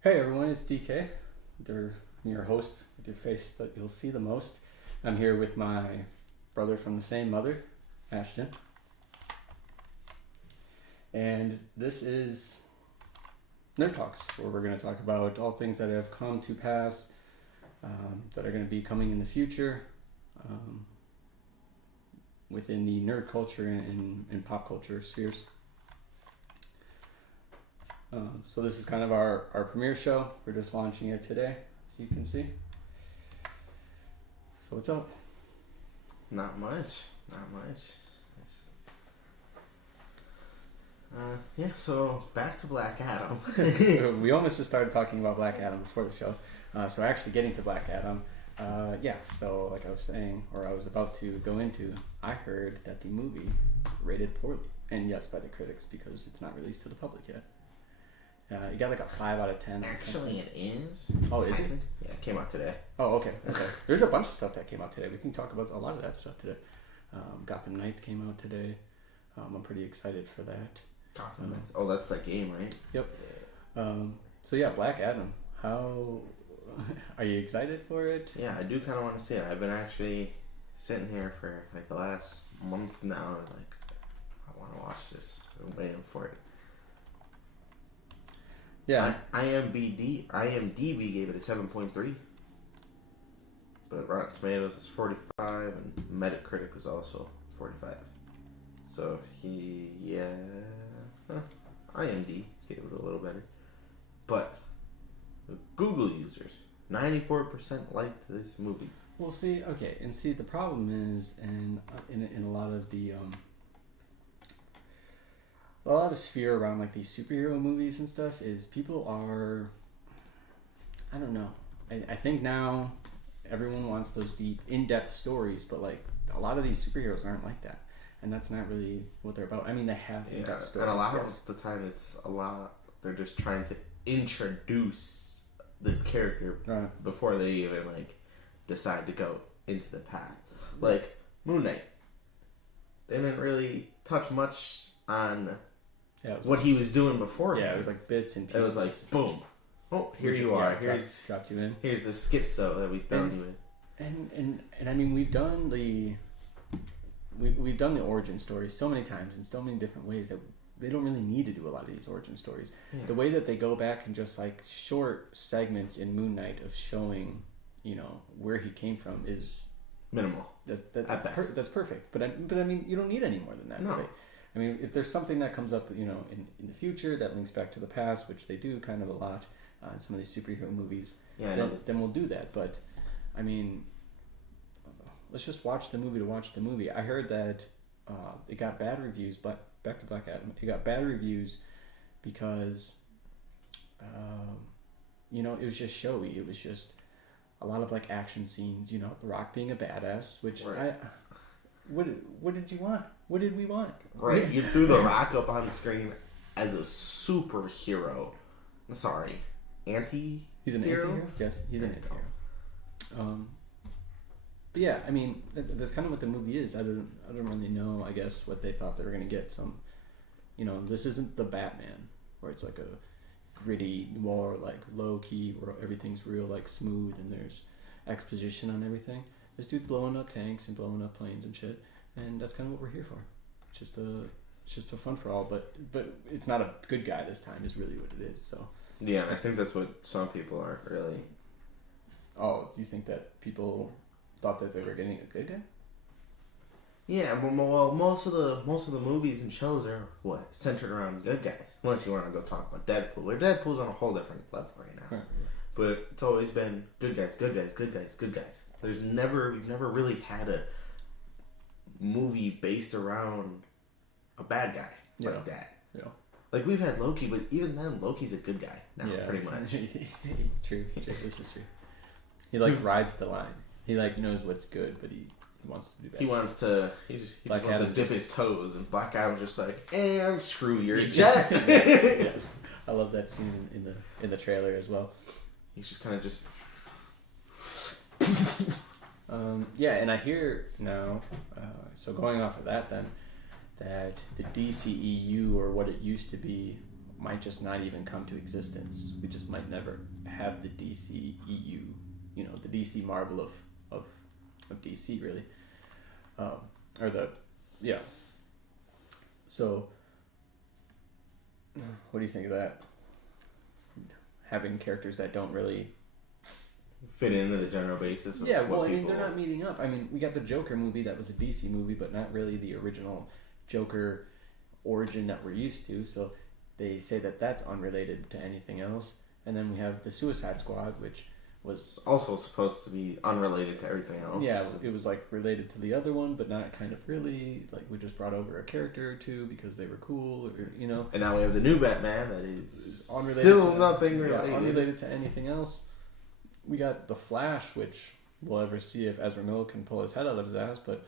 Hey everyone, it's DK, your host, with your face that you'll see the most. I'm here with my brother from the same mother, Ashton. And this is Nerd Talks, where we're going to talk about all things that have come to pass, that are going to be coming in the future, within the nerd culture and pop culture spheres. So this is kind of our premiere show. We're just launching it today, as you can see. So what's up? Not much. So back to Black Adam. We almost just started talking about Black Adam before the show. So actually getting to Black Adam, so like I was saying, or I was about to go into, I heard that the movie rated poorly. And yes, by the critics, because it's not released to the public yet. You got like a 5 out of 10. Actually, it is. Oh, is it? Yeah, it came out today. Oh, okay. There's a bunch of stuff that came out today. We can talk about a lot of that stuff today. Gotham Knights came out today. I'm pretty excited for that. Gotham Knights. Oh, that's that game, right? Yep. So yeah, Black Adam. How are you excited for it? Yeah, I do kind of want to see it. I've been actually sitting here for like the last month now. Like, I want to watch this. I'm waiting for it. Yeah. IMDb gave it a 7.3. But Rotten Tomatoes was 45 and Metacritic was also 45. So IMDb gave it a little better. But Google users, 94% liked this movie. Well, the problem is, and in a lot of the a lot of sphere around like these superhero movies and stuff is people are, I don't know. I think now, everyone wants those deep, in-depth stories, but like a lot of these superheroes aren't like that, and that's not really what they're about. I mean, they have in-depth stories, and a lot of the time it's a lot. They're just trying to introduce this character before they even like decide to go into the path. Like Moon Knight, they didn't really touch much on what he was doing before. Yeah, it was like bits and pieces. It was like boom. Oh, here you are. Dropped you in. Here's the schizo that we thrown you in. And I mean, we've done the origin stories so many times in so many different ways that they don't really need to do a lot of these origin stories. Yeah. The way that they go back and just like short segments in Moon Knight of showing, where he came from is minimal. That's perfect. But I mean, you don't need any more than that. No. Right? I mean, if there's something that comes up, in the future that links back to the past, which they do kind of a lot in some of these superhero movies, then we'll do that. But I mean, let's just watch the movie to watch the movie. I heard that it got bad reviews, but back to Black Adam, it got bad reviews because it was just showy. It was just a lot of like action scenes. The Rock being a badass, which what did you want? What did we want? Right, you threw The Rock up on the screen as a superhero. Sorry, anti. He's an anti-hero? Yes, he's an anti-hero. But yeah, I mean, that's kind of what the movie is. I don't really know, I guess, what they thought they were going to get. This isn't the Batman, where it's like a gritty, more like low-key, where everything's real, like smooth, and there's exposition on everything. This dude's blowing up tanks and blowing up planes and shit, and that's kind of what we're here for. It's just a fun for all, but it's not a good guy this time, is really what it is, so... Yeah, I think that's what some people are really... Oh, you think that people thought that they were getting a good guy? Yeah, well, most of the movies and shows are centered around good guys. Unless you want to go talk about Deadpool, where Deadpool's on a whole different level right now. Right. But it's always been good guys, good guys, good guys, good guys. We've never really had a movie based around a bad guy like that. Yeah. Like we've had Loki, but even then, Loki's a good guy now, pretty much. True. This is true. He rides the line. He knows what's good, but he wants to do bad. He just wants to dip his toes, and Black Adam's just like, and screw your jet. Yes, I love that scene in the trailer as well. He's just kind of just. And I hear now. So going off of that, then, that the DCEU, or what it used to be, might just not even come to existence. We just might never have the DCEU. The DC Marvel of DC, really. So, what do you think of that? Having characters that don't really fit into the general basis of they're not meeting up. I mean, we got the Joker movie that was a DC movie, but not really the original Joker origin that we're used to, so they say that that's unrelated to anything else. And then we have the Suicide Squad, which was also supposed to be unrelated to everything else. Yeah, it was related to the other one, but not kind of really. We just brought over a character or two because they were cool, And now we have the new Batman that is unrelated still nothing related. Unrelated to anything else. We got the Flash, which we'll ever see if Ezra Miller can pull his head out of his ass, but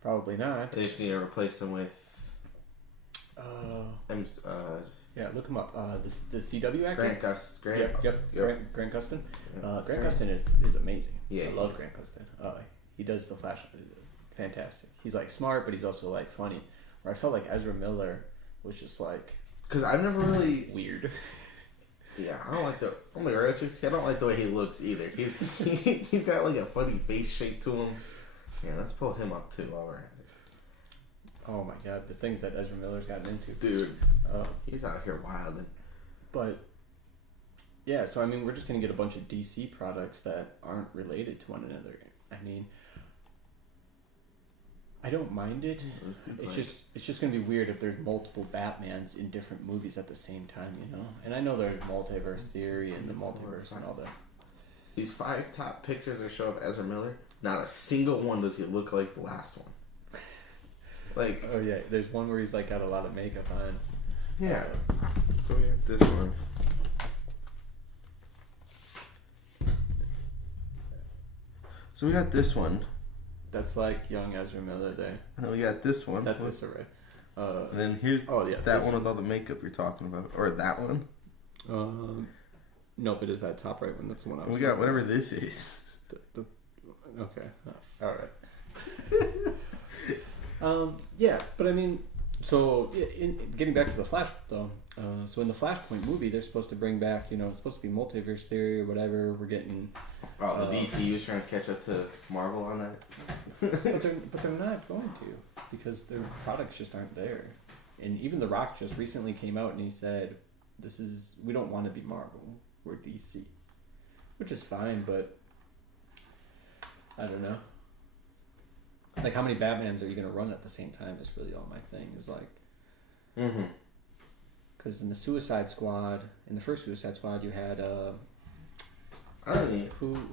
probably not. They just need to replace him with. Yeah, look him up. The CW actor. Grant Gustin. Yep. Grant Gustin. Yeah. Grant Gustin is amazing. Yeah, I love Grant Gustin. He does the Flash. Fantastic. He's smart, but he's also funny. Where I felt like Ezra Miller was just because I've never really weird. Yeah, I don't like the. I'm gonna be right with you. I don't like the way he looks either. He's got a funny face shape to him. Yeah, let's pull him up too while we're at it. Oh my god, the things that Ezra Miller's gotten into. Dude, he's out here wilding. But, yeah, so I mean, we're just going to get a bunch of DC products that aren't related to one another. I mean, I don't mind it. It's just going to be weird if there's multiple Batmans in different movies at the same time, And I know there's multiverse theory and the multiverse and all that. These 5 top pictures that show of Ezra Miller, not a single one does he look like the last one. Oh yeah, there's one where he's got a lot of makeup on. Yeah. So we have this one. So we got this one. That's like young Ezra Miller there. And then we got this one. That's Issa Rae. And then here's that one with all the makeup you're talking about. Or that one. Nope, it is that top right one. That's the one I was We got whatever this is. Okay. All right. Yeah, but I mean, so getting back to the Flash though, so in the Flashpoint movie, they're supposed to bring back, it's supposed to be multiverse theory or whatever. We're getting. Oh, the DC was trying to catch up to Marvel on that. but they're not going to, because their products just aren't there. And even The Rock just recently came out and he said, we don't want to be Marvel, we're DC. Which is fine, but I don't know. Like, how many Batmans are you going to run at the same time is really all my thing. Is like... Mm-hmm. Because in the Suicide Squad, in the first Suicide Squad, you had... I don't even...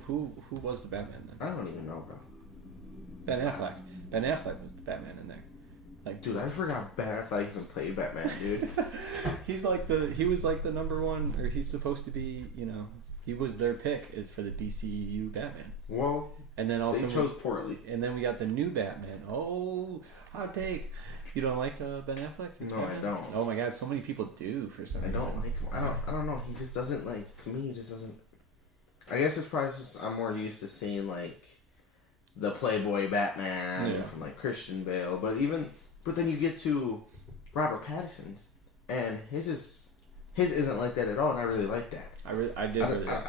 Who was the Batman then? I don't even know, bro. Ben Affleck. Ben Affleck was the Batman in there. Like, dude, I forgot Ben Affleck even played Batman, dude. he was like the number one, or he's supposed to be, he was their pick for the DCU Batman. Well, and then also they chose poorly. And then we got the new Batman. Oh, hot take. You don't like Ben Affleck? No, Batman? I don't. Oh my god, so many people do for some reason. I don't like him. I don't know. He just doesn't to me, he just doesn't. I guess it's probably just I'm more used to seeing the Playboy Batman from Christian Bale, but then you get to Robert Pattinson's, and his isn't like that at all, and I really like that. I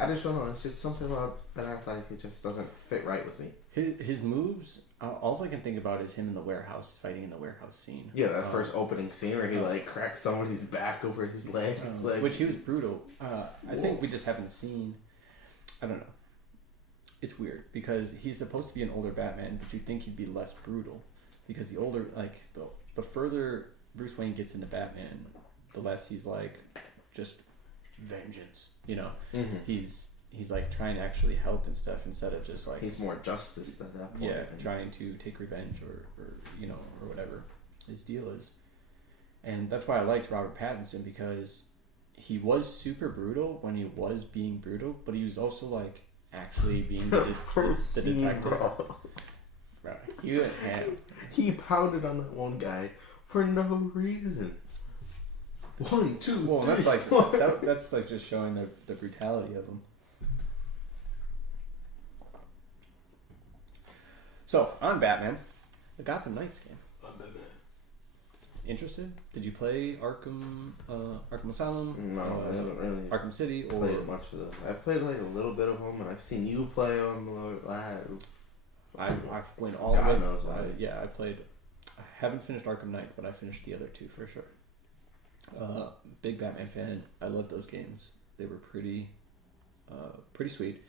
just don't know. It's just something about Ben Affleck. It just doesn't fit right with me. His moves. All I can think about is him in the warehouse, fighting in the warehouse scene. Yeah, that first opening scene where he cracks somebody's back over his leg. It's which he was brutal. I think we just haven't seen. I don't know. It's weird because he's supposed to be an older Batman, but you think he'd be less brutal because the older, the further Bruce Wayne gets into Batman, the less he's just vengeance. Mm-hmm. He's trying to actually help and stuff instead of just he's more justice at that point. Yeah, trying to take revenge or whatever his deal is. And that's why I liked Robert Pattinson, because he was super brutal when he was being brutal, but he was also actually being the detective. Right. He pounded on that one guy for no reason. 1, 2, well, 3, that's 4. That's just showing the brutality of him. So, on Batman, the Gotham Knights game. Interested? Did you play Arkham Asylum? No, I haven't really. Arkham City? Played much of them. I've played a little bit of them, and I've seen you play them. I went all God the way. knows why. I played. I haven't finished Arkham Knight, but I finished the other two for sure. Big Batman fan. I love those games. They were pretty sweet.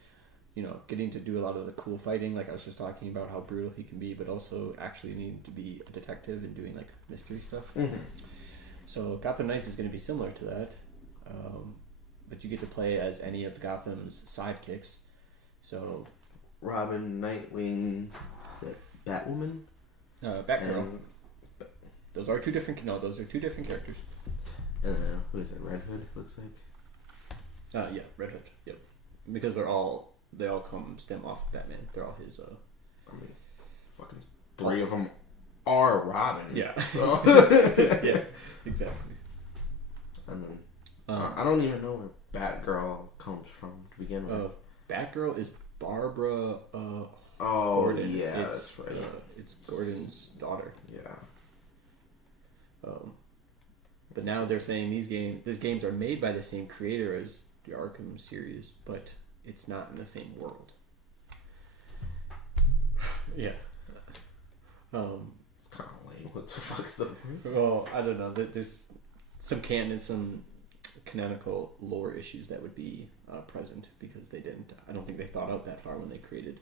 Getting to do a lot of the cool fighting, like I was just talking about how brutal he can be, but also actually needing to be a detective and doing mystery stuff. Mm-hmm. So Gotham Knights is going to be similar to that, but you get to play as any of Gotham's sidekicks. So Robin, Nightwing, Batwoman, Batgirl. Those are two different. No, those are two different characters. Who is it? Red Hood looks like. Yeah, Red Hood. Yep, because they all stem off Batman. They're all his. Fucking 3 of them are Robin. Yeah. So. Yeah, exactly. And then I don't even know where Batgirl comes from to begin with. Batgirl is Barbara. Gordon. Yeah, that's right. It's Gordon's daughter. Yeah. But now they're saying these games are made by the same creator as the Arkham series, but it's not in the same world. Yeah. Kind of lame. What the fuck's the? Well, I don't know. There's some canonical lore issues that would be present because they didn't. I don't think they thought out that far when they created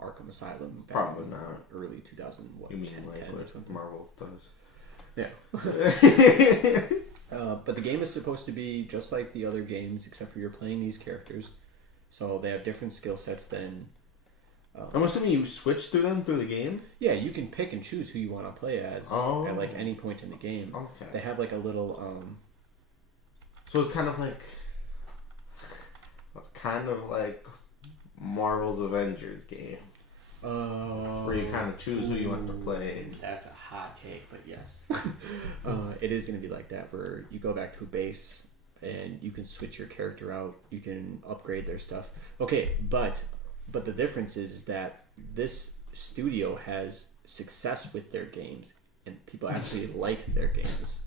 Arkham Asylum. Probably not. Early 2000. You mean 10 what or something. Marvel does? Yeah. But the game is supposed to be just like the other games, except for you're playing these characters. So they have different skill sets than... I'm assuming you switch through them through the game? Yeah, you can pick and choose who you want to play as at any point in the game. Okay. They have a little... So it's kind of like Marvel's Avengers game. Where you kind of choose who you want to play. That's a hot take, but yes. It is going to be like that, where you go back to a base and you can switch your character out. You can upgrade their stuff. Okay, but the difference is that this studio has success with their games, and people actually like their games.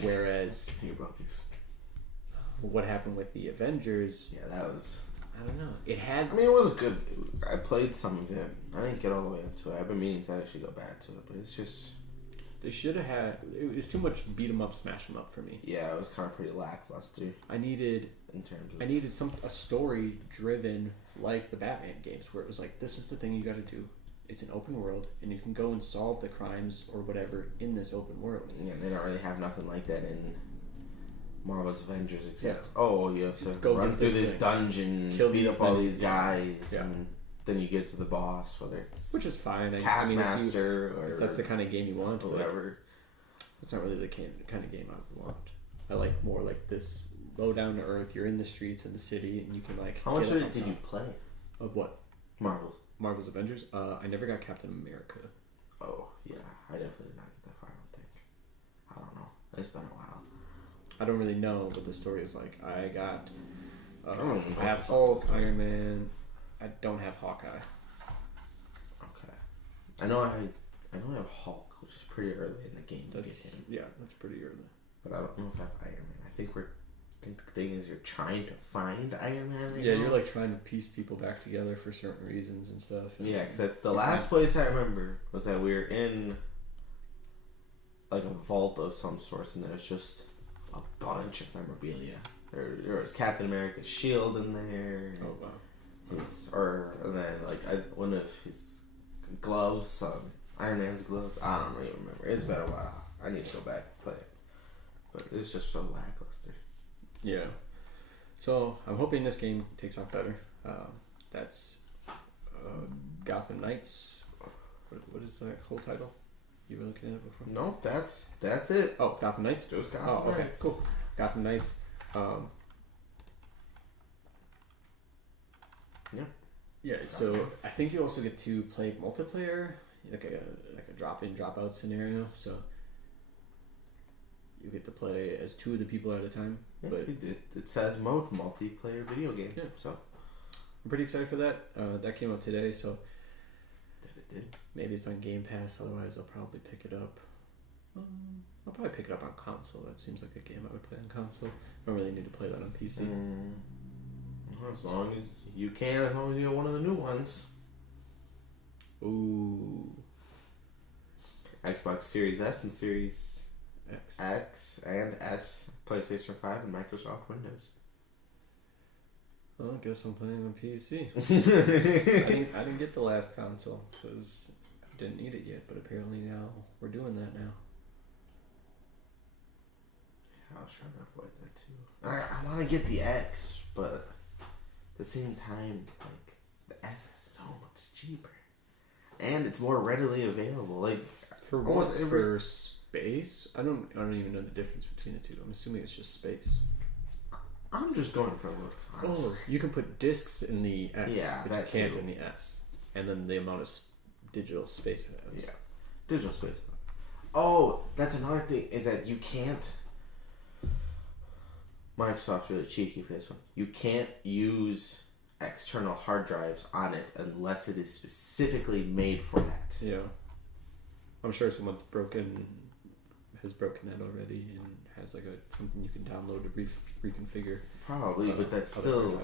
Whereas, what happened with the Avengers? Yeah, that was. I don't know. It had. I mean, it was a good. I played some of it. I didn't get all the way into it. I've been meaning to actually go back to it, but it's just. They should have had. It was too much beat 'em up, smash 'em up for me. Yeah, it was kind of pretty lackluster. I needed. In terms of. I needed a story driven like the Batman games, where it was like, this is the thing you got to do. It's an open world, and you can go and solve the crimes or whatever in this open world. Yeah, they don't really have nothing like that in Marvel's Avengers, except you have to go run through this dungeon, beat up all these guys, and then you get to the boss, whether it's which is fine. Taskmaster or if that's the kind of game you want, whatever. That's not really the kind of game I would want. I like more like this low down to earth. You're in the streets of the city, and you can like. How much of it did you play? Of what? Marvel's Avengers. I never got Captain America. Oh yeah, I definitely did not get that far. I don't think. I don't know. It's been a while. I don't really know what the story is like. I got. I have Hulk, Iron Man. I don't have Hawkeye. Okay. I know I have Hulk, which is pretty early in the game. That's pretty early. But I don't know if I have Iron Man. I think the thing is you're trying to find Iron Man. Yeah, you're like trying to piece people back together for certain reasons and stuff. And yeah, because the last place I remember was that we were in like a vault of some sort, and there's just a bunch of memorabilia. There was Captain America's shield in there. Oh wow. And then one of his gloves, Iron Man's gloves. I don't even remember. It's been a while. I need to go back and play it, but it's just so lackluster. Yeah. So I'm hoping this game takes off better. That's Gotham Knights. What is the whole title? You were looking at it before? No, that's it. Oh, it's Gotham Knights? Just Gotham Knights. Okay, cool. Gotham Knights. Yeah. Yeah, so I think you also get to play multiplayer, like a drop-in, drop-out scenario. So you get to play as two of the people at a time. Yeah, but it says mode multiplayer video game. Yeah. So I'm pretty excited for that. That came out today, so it did. Maybe it's on Game Pass. Otherwise, I'll probably pick it up. I'll probably pick it up on console. That seems like a game I would play on console. I don't really need to play that on PC. As long as you can, as long as you get one of the new ones. Ooh. Xbox Series S and Series X and S, PlayStation 5 and Microsoft Windows. Well, I guess I'm playing on PC. I didn't get the last console because I didn't need it yet, but apparently now we're doing that now. I was trying to avoid that too. I want to get the X, but at the same time, like, the S is so much cheaper. And it's more readily available. Like, for what? For space? I don't even know the difference between the two. I'm assuming it's just space. I'm just going for looks. Oh, you can put discs in the X, but you can't too. in the S. And then the amount of digital space it has. Yeah, digital space. Oh, that's another thing, is that you can't... Microsoft's really cheeky for this one. You can't use external hard drives on it unless it is specifically made for that. Yeah. I'm sure someone's has broken that already and has like something you can download to reconfigure. Probably, but that's still...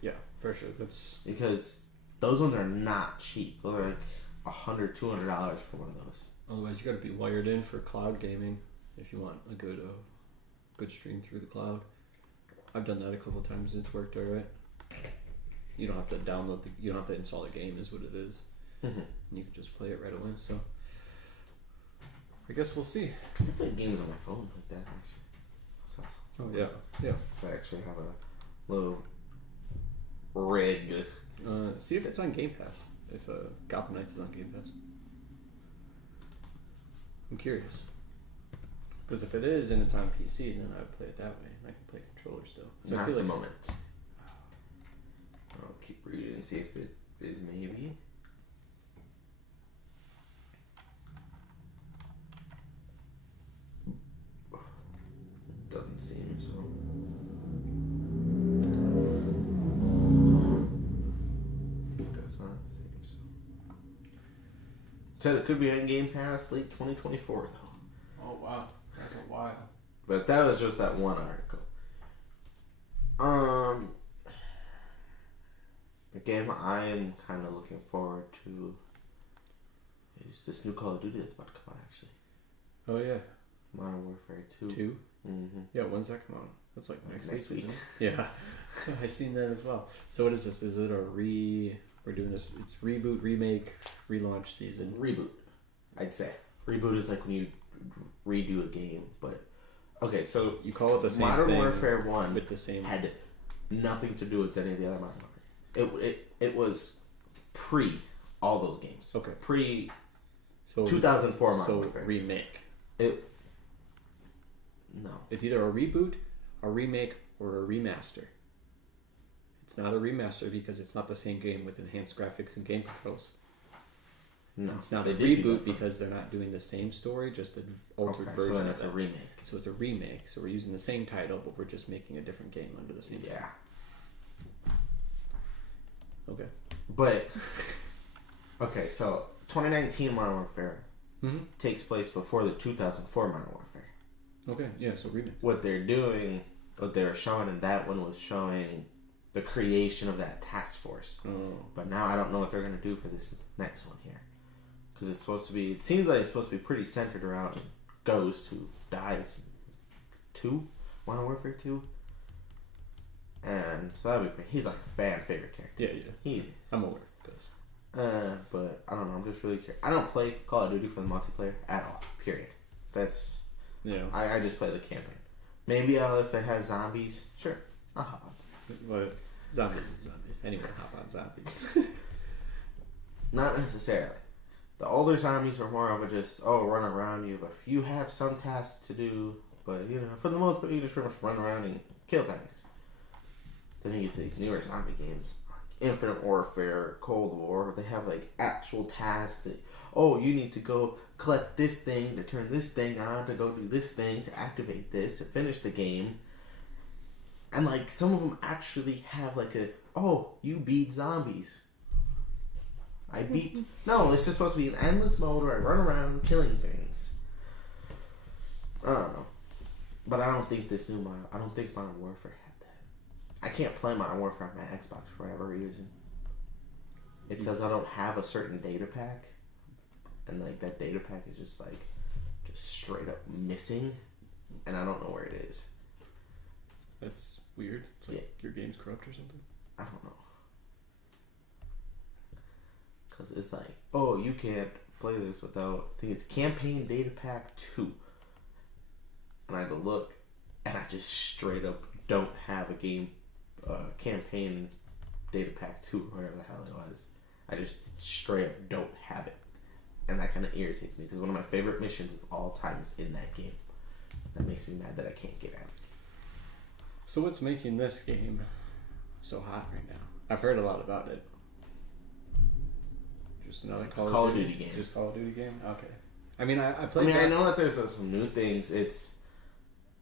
Yeah, for sure. That's because those ones are not cheap. Those are like $100, $200 for one of those. Otherwise, you got to be wired in for cloud gaming if you want a good stream through the cloud. I've done that a couple of times and it's worked alright. You don't have to you don't have to install the game, is what it is. Mm-hmm. You can just play it right away. So I guess we'll see. I play games on my phone like that, actually. That's awesome. Oh yeah. So I actually have a little rig. See if it's on Game Pass. If Gotham Knights is on Game Pass. I'm curious. Because if it is and it's on PC, then I would play it that way. I can play controller still. So Not I feel at like the moment. I'll keep reading and see if it is maybe. Doesn't seem so. Does not seem so. Said it could be on Game Pass late 2024 though. Oh wow, that's a while. But that was just that one article. A game I am kind of looking forward to is this new Call of Duty that's about to come out, actually. Oh yeah. Modern Warfare 2. 2? Mm-hmm. Yeah, when's that come out? That's like next week. week. Isn't it? Yeah. I seen that as well. So what is this? Is it a we're doing this, it's reboot, remake, relaunch season. Reboot, I'd say. Reboot is like when you redo a game, but... Okay, so... You call it the same Modern thing Warfare 1 with the same... had nothing to do with any of the other Modern Warfare. It was pre all those games. Okay. Pre so 2004 Modern so Warfare. remake. No. It's either a reboot, a remake, or a remaster. It's not a remaster because it's not the same game with enhanced graphics and game controls. No. It's not a They did do reboot that. because they're not doing the same story, just an altered Okay, version so then of it's it. a remake. So it's a remake. So we're using the same title, but we're just making a different game under the same title. Yeah. Okay. But... Okay, so 2019 Modern Warfare Mm-hmm. takes place before the 2004 Modern Warfare. Okay, yeah, so remake. What they're doing, what they were showing in that one was showing the creation of that task force. Oh. But now I don't know what they're going to do for this next one here. Because it's supposed to be, it seems like it's supposed to be pretty centered around Ghost, who dies 2, Modern Warfare 2. And so that'd be pretty, he's like a fan favorite character. Yeah, yeah. I'm aware. But I don't know, I'm just really curious. I don't play Call of Duty for the multiplayer at all, period. That's, Yeah. I just play the campaign. Maybe if it has zombies, sure, I'll hop on. But zombies is zombies. Anyone hop on zombies. Not necessarily. The older zombies are more of a just, run around. You have some tasks to do, but for the most part, you just pretty much run around and kill things. Then you get to these newer zombie games, like Infinite Warfare, Cold War. They have like actual tasks that, you need to go collect this thing to turn this thing on, to go do this thing to activate this to finish the game. And like some of them actually have like you beat zombies. I beat... No, it's just supposed to be an endless mode where I run around killing things. I don't know. But I don't think I don't think Modern Warfare had that. I can't play Modern Warfare on my Xbox for whatever reason. It says I don't have a certain data pack. And like that data pack is just straight up missing. And I don't know where it is. That's weird. It's like your game's corrupt or something. I don't know. Because it's like, you can't play this without... I think it's Campaign Data Pack 2. And I go look, and I just straight up don't have a game... Campaign Data Pack 2, or whatever the hell it was. I just straight up don't have it. And that kind of irritates me, because one of my favorite missions of all time is in that game. That makes me mad that I can't get out. So what's making this game so hot right now? I've heard a lot about it. Just another Call of Duty game. Just Call of Duty game? Okay. I mean, I played I know that there's some new things.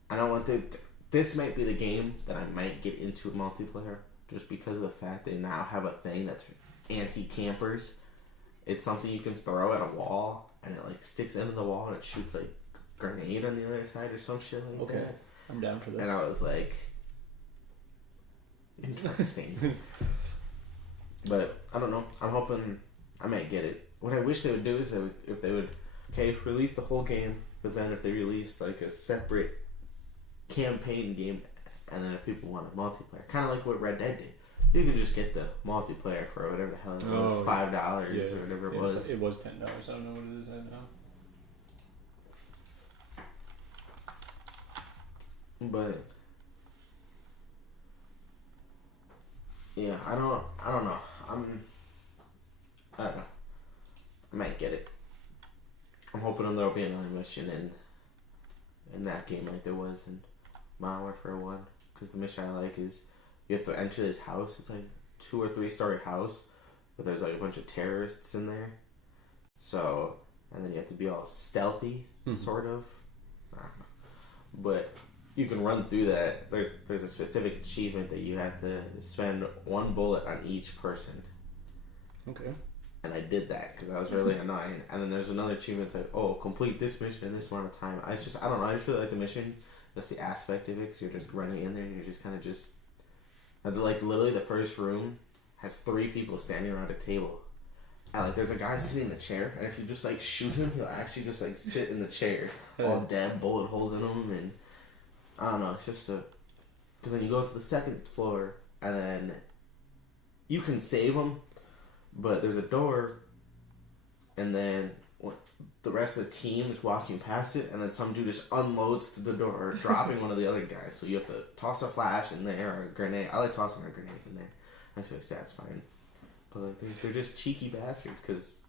I don't want to... This might be the game that I might get into multiplayer, just because of the fact they now have a thing that's anti-campers. It's something you can throw at a wall, and it like sticks into the wall, and it shoots like grenade on the other side or some shit like that. Okay. I'm down for this. And I was like... Interesting. But, I don't know. I'm hoping I might get it. What I wish they would do is if they would, release the whole game, but then if they release like a separate campaign game, and then if people want a multiplayer, kind of like what Red Dead did, you can just get the multiplayer for whatever the hell it was, $5 or whatever it was. It was $10. I don't know what it is now. But yeah, I don't know. I don't know. I might get it. I'm hoping there'll be another mission in that game like there was in Modern Warfare 1. Because the mission I like is you have to enter this house. It's like 2 or 3 story house, but there's like a bunch of terrorists in there. So, and then you have to be all stealthy, sort of. I don't know. But you can run through that. There's a specific achievement that you have to spend 1 bullet on each person. Okay. And I did that because I was really annoying. And then there's another achievement that's like, oh, complete this mission in this amount of time. I don't know. I just really like the mission. That's the aspect of it because you're just running in there and you're just kind of just. Like, literally, the first room has 3 people standing around a table. And, like, there's a guy sitting in the chair. And if you just, like, shoot him, he'll actually just, like, sit in the chair. All dead, bullet holes in him. And I don't know. It's just a. Because then you go to the second floor and then you can save him. But there's a door, and then the rest of the team is walking past it, and then some dude just unloads through the door, dropping one of the other guys. So you have to toss a flash in there or a grenade. I like tossing a grenade in there. I feel like that's fine. But like they're just cheeky bastards because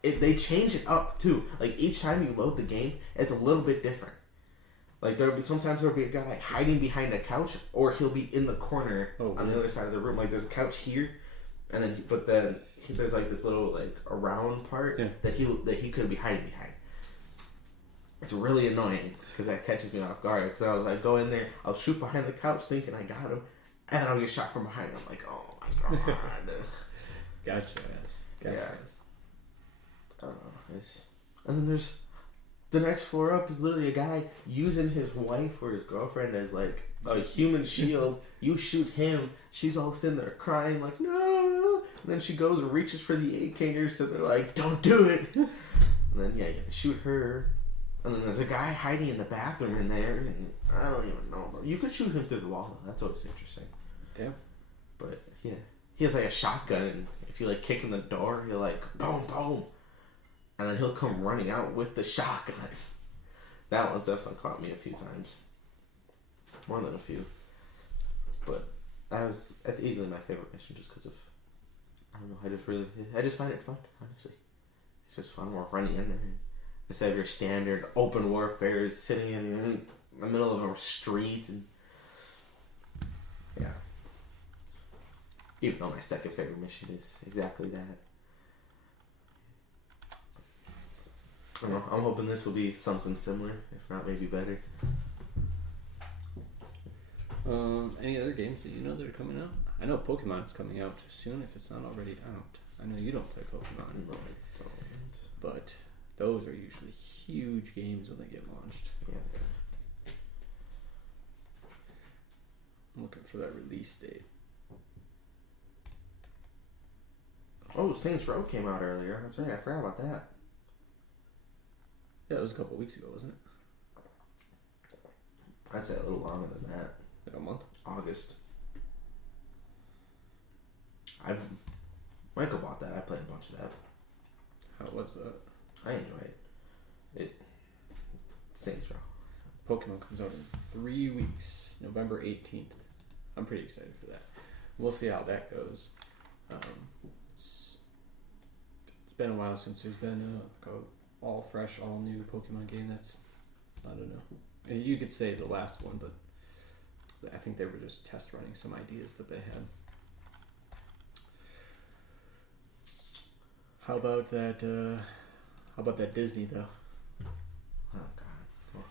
they change it up too. Like each time you load the game, it's a little bit different. Like there'll be a guy hiding behind a couch, or he'll be in the corner on the other side of the room. Like there's a couch here. And then, there's like this little like around part that he could be hiding behind. It's really annoying because that catches me off guard. Because I was like, go in there, I'll shoot behind the couch thinking I got him, and then I'll get shot from behind. I'm like, oh my god. Gotcha. Yeah. I don't know. And then there's the next floor up is literally a guy using his wife or his girlfriend as like a human shield. You shoot him, she's all sitting there crying like no. And then she goes and reaches for the AK, so they're like, don't do it. And then you have to shoot her. And then there's a guy hiding in the bathroom in there, and I don't even know. You could shoot him through the wall though. That's always interesting. Yeah. But yeah, he has like a shotgun, and if you like kick in the door, he'll like boom boom. And then he'll come running out with the shotgun. That one's definitely caught me a few times. More than a few. But that's easily my favorite mission just because of, I don't know, I just find it fun, honestly. It's just fun. We're running in there. Instead of your standard open warfare sitting in the middle of a street. And yeah. Even though my second favorite mission is exactly that. I don't know, I'm hoping this will be something similar, if not maybe better. Any other games that you know that are coming out? I know Pokemon's coming out soon if it's not already out. I know you don't play Pokemon. No, I don't. But those are usually huge games when they get launched. Yeah. I'm looking for that release date. Oh, Saints Row came out earlier. That's right, I forgot about that. Yeah, it was a couple weeks ago, wasn't it? I'd say a little longer than that. Like a month? August. Michael bought that. I played a bunch of that. How was that? I enjoy it. Saints Row. Pokemon comes out in 3 weeks, November 18th. I'm pretty excited for that. We'll see how that goes. It's been a while since there's been a all fresh, all new Pokemon game. That's, I don't know. You could say the last one, but I think they were just test running some ideas that they had. How about that Disney though? Oh god.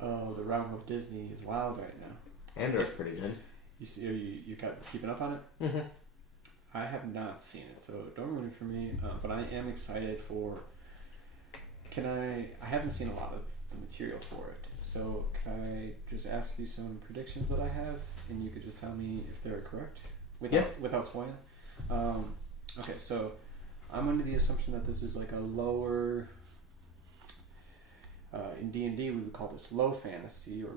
Oh, the realm of Disney is wild right now. Andor's pretty good. You see, you got keeping up on it? Mm-hmm. I have not seen it, so don't ruin it for me. But I am excited for. I haven't seen a lot of the material for it, so can I just ask you some predictions that I have, and you could just tell me if they're correct, without spoiling. Okay, so I'm under the assumption that this is like a lower. In D&D, we would call this low fantasy or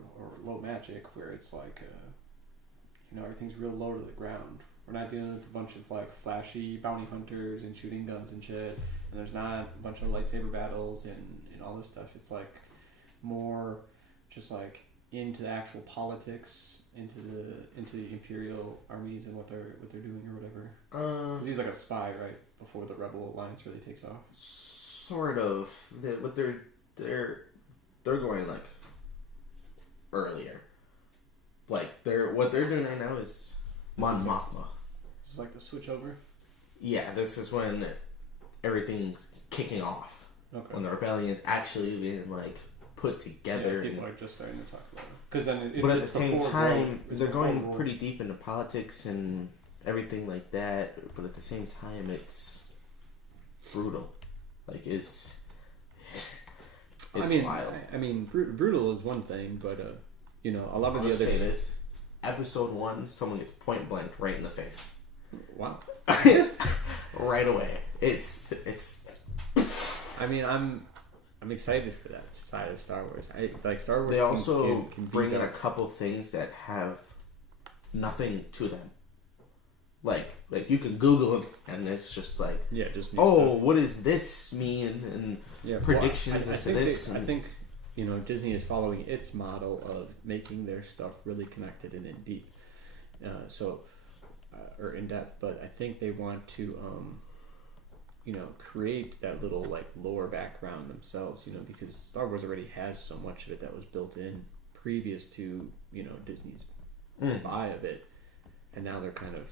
low magic, where it's like, everything's real low to the ground. We're not dealing with a bunch of like flashy bounty hunters and shooting guns and shit, and there's not a bunch of lightsaber battles and all this stuff. It's like more just like into the actual politics, into the Imperial armies and what they're doing or whatever. 'Cause he's like a spy, right, before the Rebel Alliance really takes off. Sort of. What they're going like earlier. Like what they're doing right now is Mon Mothma. It's like the switch over. Yeah, this is when everything's kicking off. Okay. When the rebellion's actually being like put together. Yeah, people are just starting to talk about it. Because then, but at the same time, they're going pretty deep into politics and everything like that. But at the same time, it's brutal. Like it's wild. I mean, brutal is one thing, but you know, a lot of I'll the just other. say this: episode 1, someone gets point blank right in the face. Wow. Right away. It's. I mean, I'm excited for that side of Star Wars. I like Star Wars. They also can bring in a couple things that have nothing to them. Like you can Google them and it's just like, just stuff. What does this mean? And predictions I as to this. I think you know Disney is following its model of making their stuff really connected and in deep, or in depth. But I think they want to, you know, create that little like lore background themselves. You know, because Star Wars already has so much of it that was built in previous to Disney's buy of it. And now they're kind of,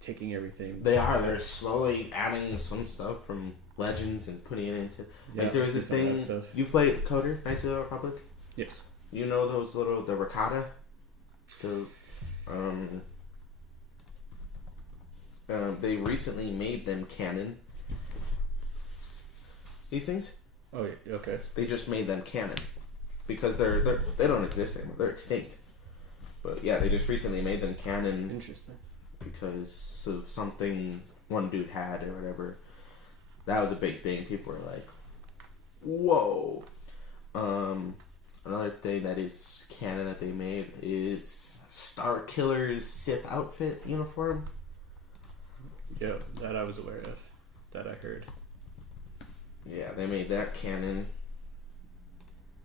taking everything. They're slowly adding some stuff from Legends and putting it into. Like there was this thing. You've played Coder, Knights of the Republic? Yes. You know those the Rakata? They recently made them canon. These things? Oh, yeah, okay. They just made them canon. Because they don't exist anymore. They're extinct. But yeah, they just recently made them canon. Interesting. Because of something one dude had or whatever. That was a big thing. People were like, whoa. Another thing that is canon that they made is Star Killer's Sith outfit uniform. Yeah, that I was aware of. That I heard. Yeah, they made that canon.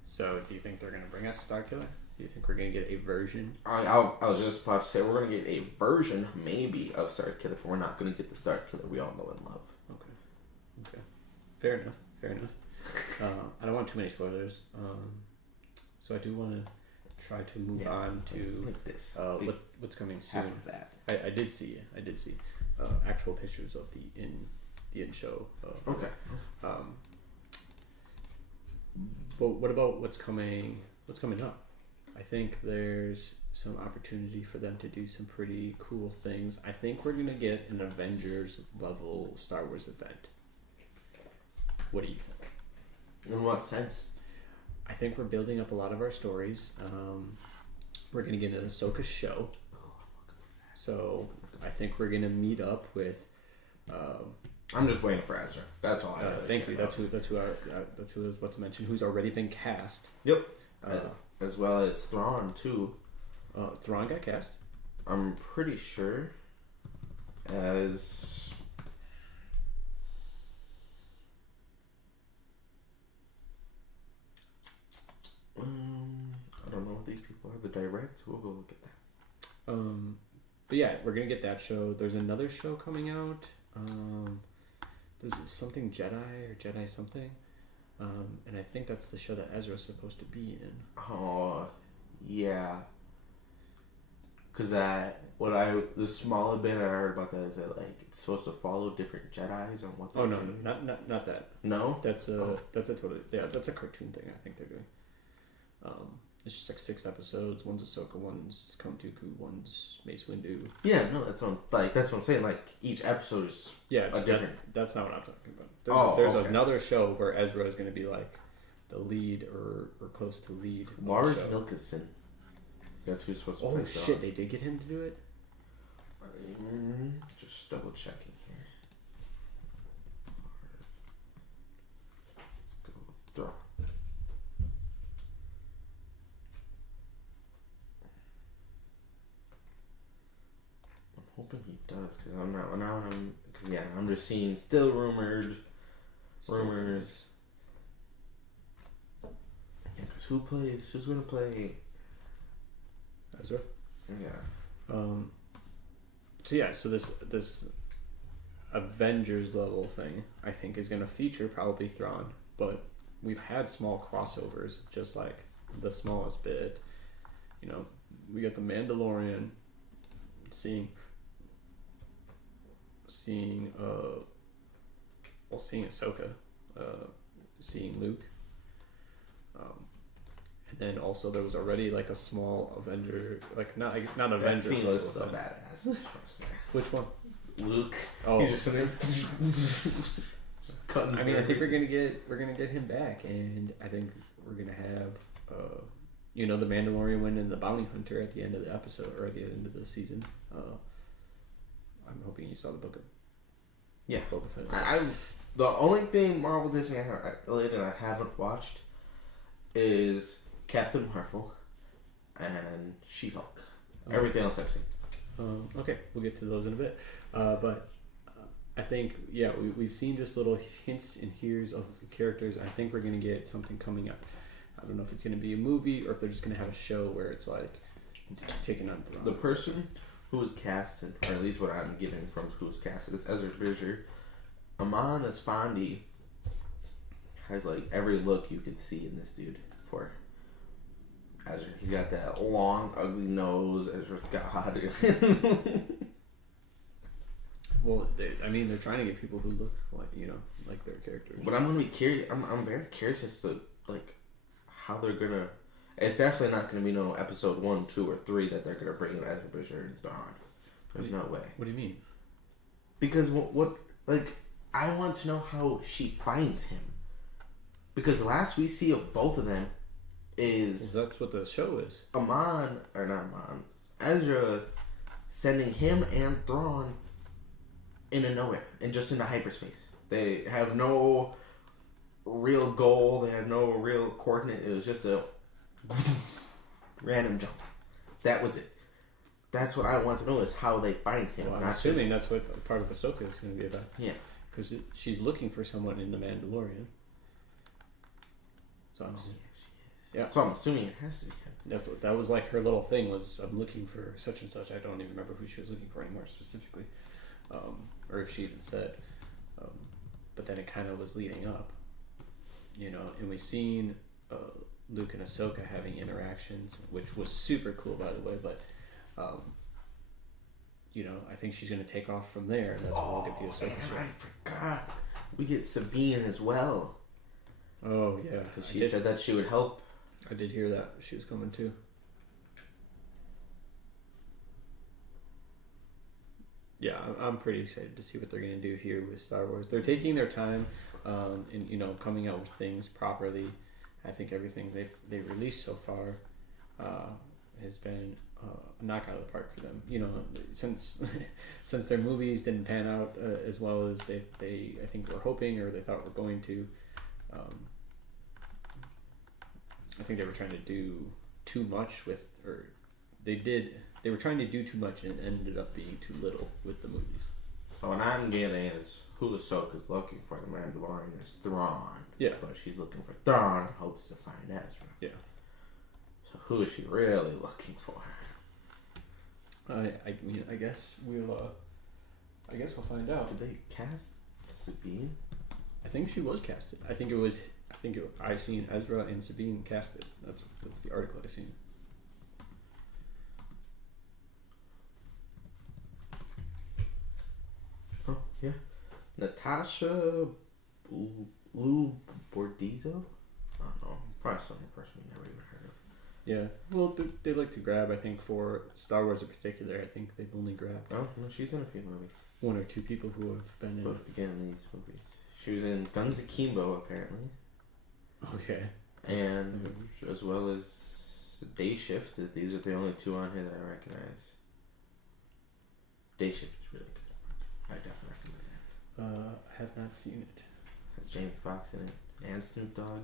So, do you think they're going to bring us Star Killer? Do you think we're going to get a version? I was just about to say, we're going to get a version, maybe, of Star Killer, but we're not going to get the Star Killer we all know and love. Okay. Fair enough. I don't want too many spoilers. So I do want to try to move on to like this. What's coming soon. Half of that. I did see actual pictures of the in show. Okay. But what about what's coming up? I think there's some opportunity for them to do some pretty cool things. I think we're gonna get an Avengers level Star Wars event. What do you think? In what sense? I think we're building up a lot of our stories. We're gonna get an Ahsoka show. So I think we're gonna meet up with. I'm just waiting for Ezra. That's all I really thank you. about. That's who I was about to mention. Who's already been cast. Yep. As well as Thrawn too. Thrawn got cast. I'm pretty sure. As I don't know what these people are. The direct. We'll go look at that. But yeah, we're gonna get that show. There's another show coming out. There's something Jedi or Jedi something. And I think that's the show that Ezra's supposed to be in. Oh, yeah. Cause the small bit I heard about that is that like it's supposed to follow different Jedis on what they're doing. Not that. No, that's that's a cartoon thing. I think they're doing. It's just like 6 episodes. One's Ahsoka, one's Count Dooku, one's Mace Windu. Yeah, no, that's what I'm saying. Like each episode is a different. That's not what I'm talking about. There's another show where Ezra is going to be like the lead or close to lead. Lars Mikkelsen. That's who's supposed to play. Oh shit! They did get him to do it. Just double checking here. Let's go. Throw. Hoping he does, because I'm just seeing still rumors. Yeah, because who's gonna play Ezra? Yeah. So this Avengers level thing I think is gonna feature probably Thrawn, but we've had small crossovers, just like the smallest bit. We got the Mandalorian. seeing Ahsoka, seeing Luke, and then also there was already like a small Avenger, like not That Avenger. scene but- was so badass. Which one? Luke. Oh, He's just sitting there cutting. I mean, I think we're gonna get him back, and I think we're gonna have, the Mandalorian win and the Bounty Hunter at the end of the episode or at the end of the season. I'm hoping you saw the book of Yeah. Boba Fett. The only thing Marvel Disney related I haven't watched is Captain Marvel and She-Hulk. Everything else I've seen. Okay, we'll get to those in a bit. But I think, we've seen just little hints and hears of characters. I think we're going to get something coming up. I don't know if it's going to be a movie or if they're just going to have a show where it's like taking on Thrawn. The person who was casted, or at least what I'm getting from who was casted, is Ezra Bridger. Amon Esfandi has like every look you could see in this dude for Ezra. He's got that long, ugly nose. Ezra's God. Well, they're trying to get people who look like their characters. But I'm gonna be curious. I'm very curious as to like how they're gonna. It's definitely not gonna be no episode 1, 2, or 3 that they're gonna bring in Ezra Bridger and Thrawn. There's no way. What do you mean? Because what like I want to know how she finds him. Because the last we see of both of them is That's what the show is. Ezra sending him and Thrawn into nowhere and just into hyperspace. They have no real goal. They have no real coordinate. It was just a random jump. That was it. That's what I want to know is how they find him. Well, I'm assuming that's what part of Ahsoka is going to be about. Yeah. Because she's looking for someone in the Mandalorian. So So I'm assuming it has to be him. that was like her little thing was I'm looking for such and such. I don't even remember who she was looking for anymore specifically, or if she even said. But then it kind of was leading up, and we've seen Luke and Ahsoka having interactions, which was super cool by the way. But I think she's going to take off from there, and that's when we'll get the Ahsoka show. I forgot. We get Sabine as well. Oh yeah, Because she said that she would help. I did hear that she was coming too. Yeah, I'm pretty excited to see what they're going to do here with Star Wars. They're taking their time, in coming out with things properly. I think everything they've released so far has been a knockout of the park for them. Since their movies didn't pan out as well as they I think were hoping or they thought were going to. I think they were trying to do too much they were trying to do too much and ended up being too little with the movies. So what I'm getting is who Ahsoka's looking for the Mandalorian is Thrawn. Yeah. But she's looking for Thrawn in hopes to find Ezra. Yeah. So who is she really looking for? I guess we'll find out. Did they cast Sabine? I think she was casted. I've seen Ezra and Sabine casted. That's the article I've seen. Oh, yeah. Natasha Lou Bordizzo? I don't know. Probably some person we never even heard of. Yeah. Well, they like to grab, I think, for Star Wars in particular, I think they've only grabbed Oh, no, she's in a few movies. one or two people who have been in Both it. began in these movies. She was in Guns Akimbo, apparently. Okay. And as well as Day Shift. These are the only two on here that I recognize. Day Shift is really good. I definitely recommend that. I have not seen it. Has Jamie Foxx in it, and Snoop Dogg,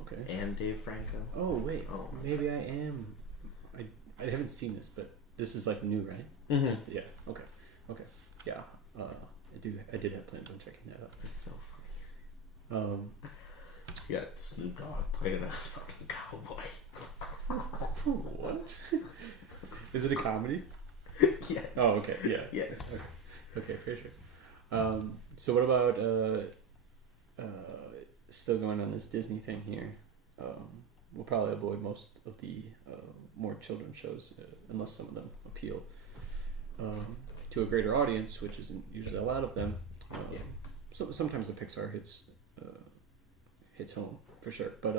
Okay. and Dave Franco. Oh wait. Oh my Maybe I am. I haven't seen this, but this is like new, right? Mm-hmm. Yeah. Okay. Yeah. I did have plans on checking that out. It's so funny. You got Snoop Dogg playing a fucking cowboy. What? Is it a comedy? Yes. Oh, okay. Yeah. Yes. Okay, for sure. So what about still going on this Disney thing here? We'll probably avoid most of the more children's shows unless some of them appeal. to a greater audience, which isn't usually a lot of them. So sometimes the Pixar hits home for sure. But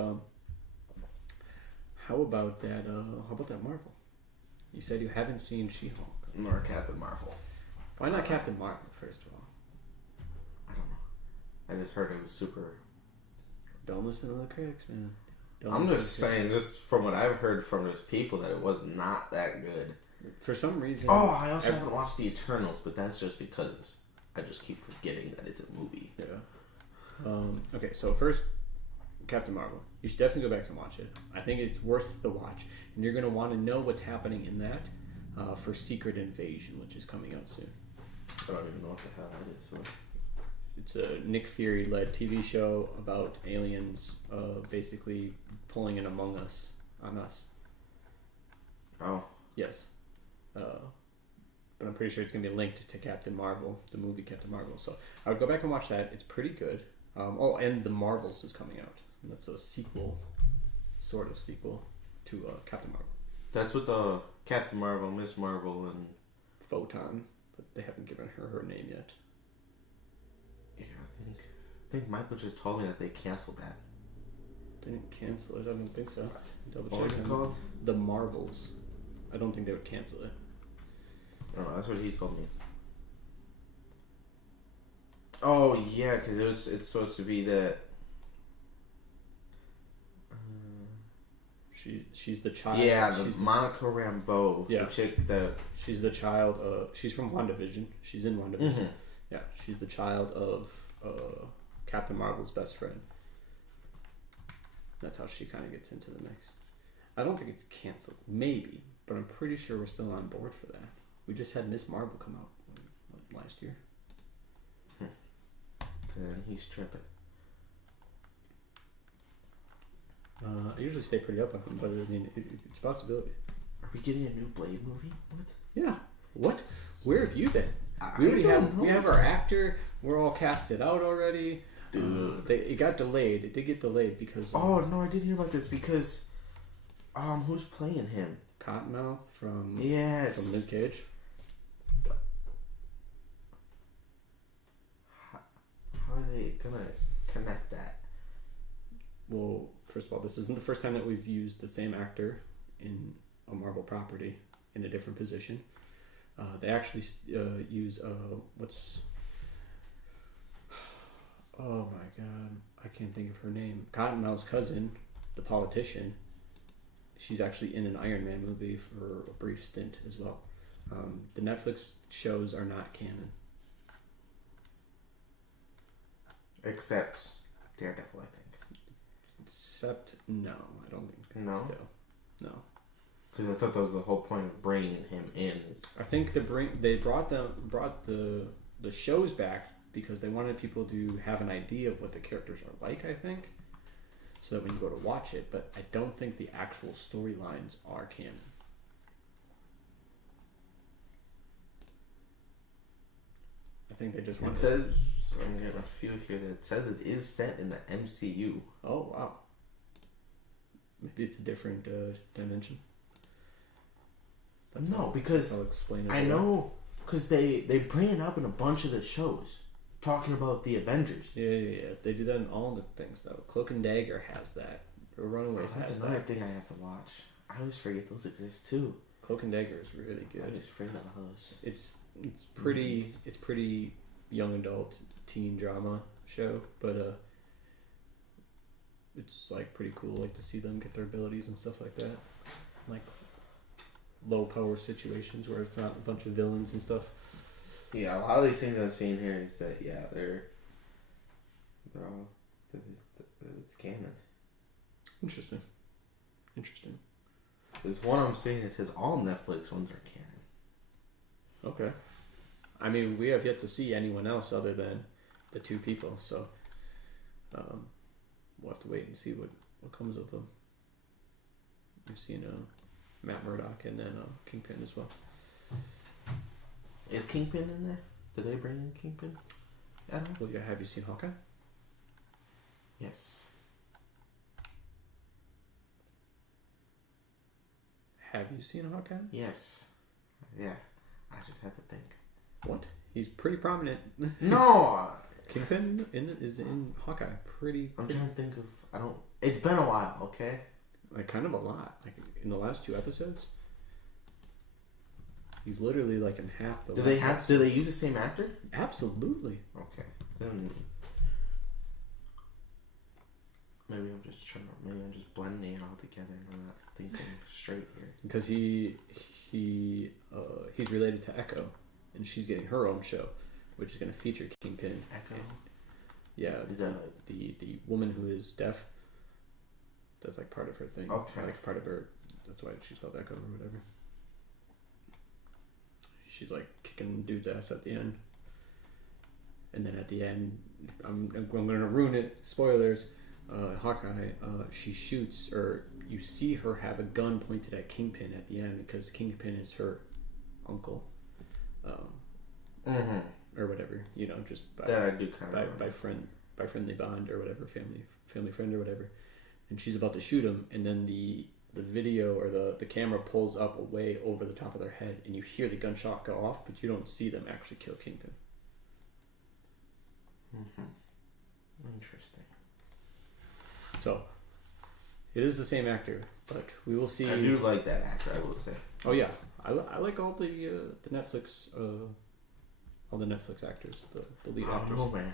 how about that? How about that Marvel? You said you haven't seen She-Hulk. Nor Captain Marvel. Why not Captain Marvel, first of all? I don't know. I just heard it was super. Don't listen to the critics, man. I'm just saying, just from what I've heard from those people, that it was not that good. For some reason. Oh, I also haven't watched The Eternals, but that's just because I just keep forgetting that it's a movie. Yeah. Okay, so first, Captain Marvel. You should definitely go back and watch it. I think it's worth the watch. And you're going to want to know what's happening in that for Secret Invasion, which is coming out soon. I don't even know what the hell that is. So. It's a Nick Fury-led TV show about aliens basically pulling an Among Us on us. Oh. Yes. But I'm pretty sure it's going to be linked to Captain Marvel, the movie Captain Marvel. So I would go back and watch that. It's pretty good. And The Marvels is coming out. And that's a sequel, sort of sequel, to Captain Marvel. That's with the Captain Marvel, Miss Marvel, and... Photon. But they haven't given her name yet. Yeah, I think Michael just told me that they canceled that. They didn't cancel it. I don't think so. Double What was check. it called? The Marvels. I don't think they would cancel it. Oh, that's what he told me. Oh yeah, because it's supposed to be that. She's the child. Yeah, the Monica Rambeau. Yeah, the chick that. She's the child. She's from WandaVision. She's in WandaVision. Mm-hmm. Yeah, she's the child of Captain Marvel's best friend. That's how she kind of gets into the mix. I don't think it's canceled. Maybe, but I'm pretty sure we're still on board for that. We just had Miss Marvel come out last year. Then he's tripping. I usually stay pretty up on him, but I mean, it's a possibility. Are we getting a new Blade movie? What? Yeah. What? Where have you been? We have our actor. We're all casted out already. Dude. It got delayed. It did get delayed because. Oh no, I did hear about this because. Who's playing him? Cottonmouth from. Yes. From Luke Cage. How are they gonna connect that? Well, first of all, this isn't the first time that we've used the same actor in a Marvel property in a different position. They actually use what's. Oh my God, I can't think of her name. Cottonmouth's cousin, the politician. She's actually in an Iron Man movie for a brief stint as well. The Netflix shows are not canon. Except Daredevil, I think. Except, no, I don't think No? still. No. Because I thought that was the whole point of bringing him in. I think they brought the shows back because they wanted people to have an idea of what the characters are like, I think. So that when you go to watch it, but I don't think the actual storylines are canon. I think they just want. It says, I'm getting a few here that says it is set in the MCU. Oh wow. Maybe it's a different dimension. Because I'll explain it. I know because they bring it up in a bunch of the shows, talking about the Avengers. Yeah. They do that in all the things though. Cloak and Dagger has that. Or Runaways That's has another that. thing I have to watch. I always forget those exist too. Cloak and Dagger is really good. I just forget about those. It's pretty young adult teen drama show, but it's like pretty cool like to see them get their abilities and stuff like that. Like low power situations where it's not a bunch of villains and stuff. Yeah, a lot of these things I'm seeing here is that they're all it's canon. Interesting. There's one I'm seeing that says all Netflix ones are canon. Okay. I mean, we have yet to see anyone else other than the two people, so we'll have to wait and see what comes of them. You've seen Matt Murdock and then Kingpin as well. Is Kingpin in there? Did they bring in Kingpin? I don't know. Well, yeah, have you seen Hawkeye? Yes. Have you seen Hawkeye? Yes. Yeah. I just have to think. What? He's pretty prominent. No! Kingpin is in Hawkeye. I'm trying to think of... It's been a while, okay? Like, kind of a lot. Like, in the last 2 episodes, he's literally, like, in half the Do they use the same actor? Absolutely. Okay. Then... Maybe I'm just blending it all together and I'm not thinking straight here. Because he's related to Echo, and she's getting her own show, which is going to feature Kingpin. Echo? Yeah. Is that... The woman who is deaf. That's like part of her thing. Okay. Like part of her. That's why she's called Echo or whatever. She's like kicking dude's ass at the end. And then at the end, I'm going to ruin it. Spoilers. Hawkeye. She shoots, or you see her have a gun pointed at Kingpin at the end because Kingpin is her uncle. Or whatever. You know, just by, that I do kind of by friendly bond or whatever, family friend or whatever. And she's about to shoot him, and then the video or the camera pulls up away over the top of their head, and you hear the gunshot go off, but you don't see them actually kill Kingpin. Interesting. So, it is the same actor, but we will see. I do like that actor, I will say. Oh yeah, I like all the Netflix actors, the lead actors. Oh man.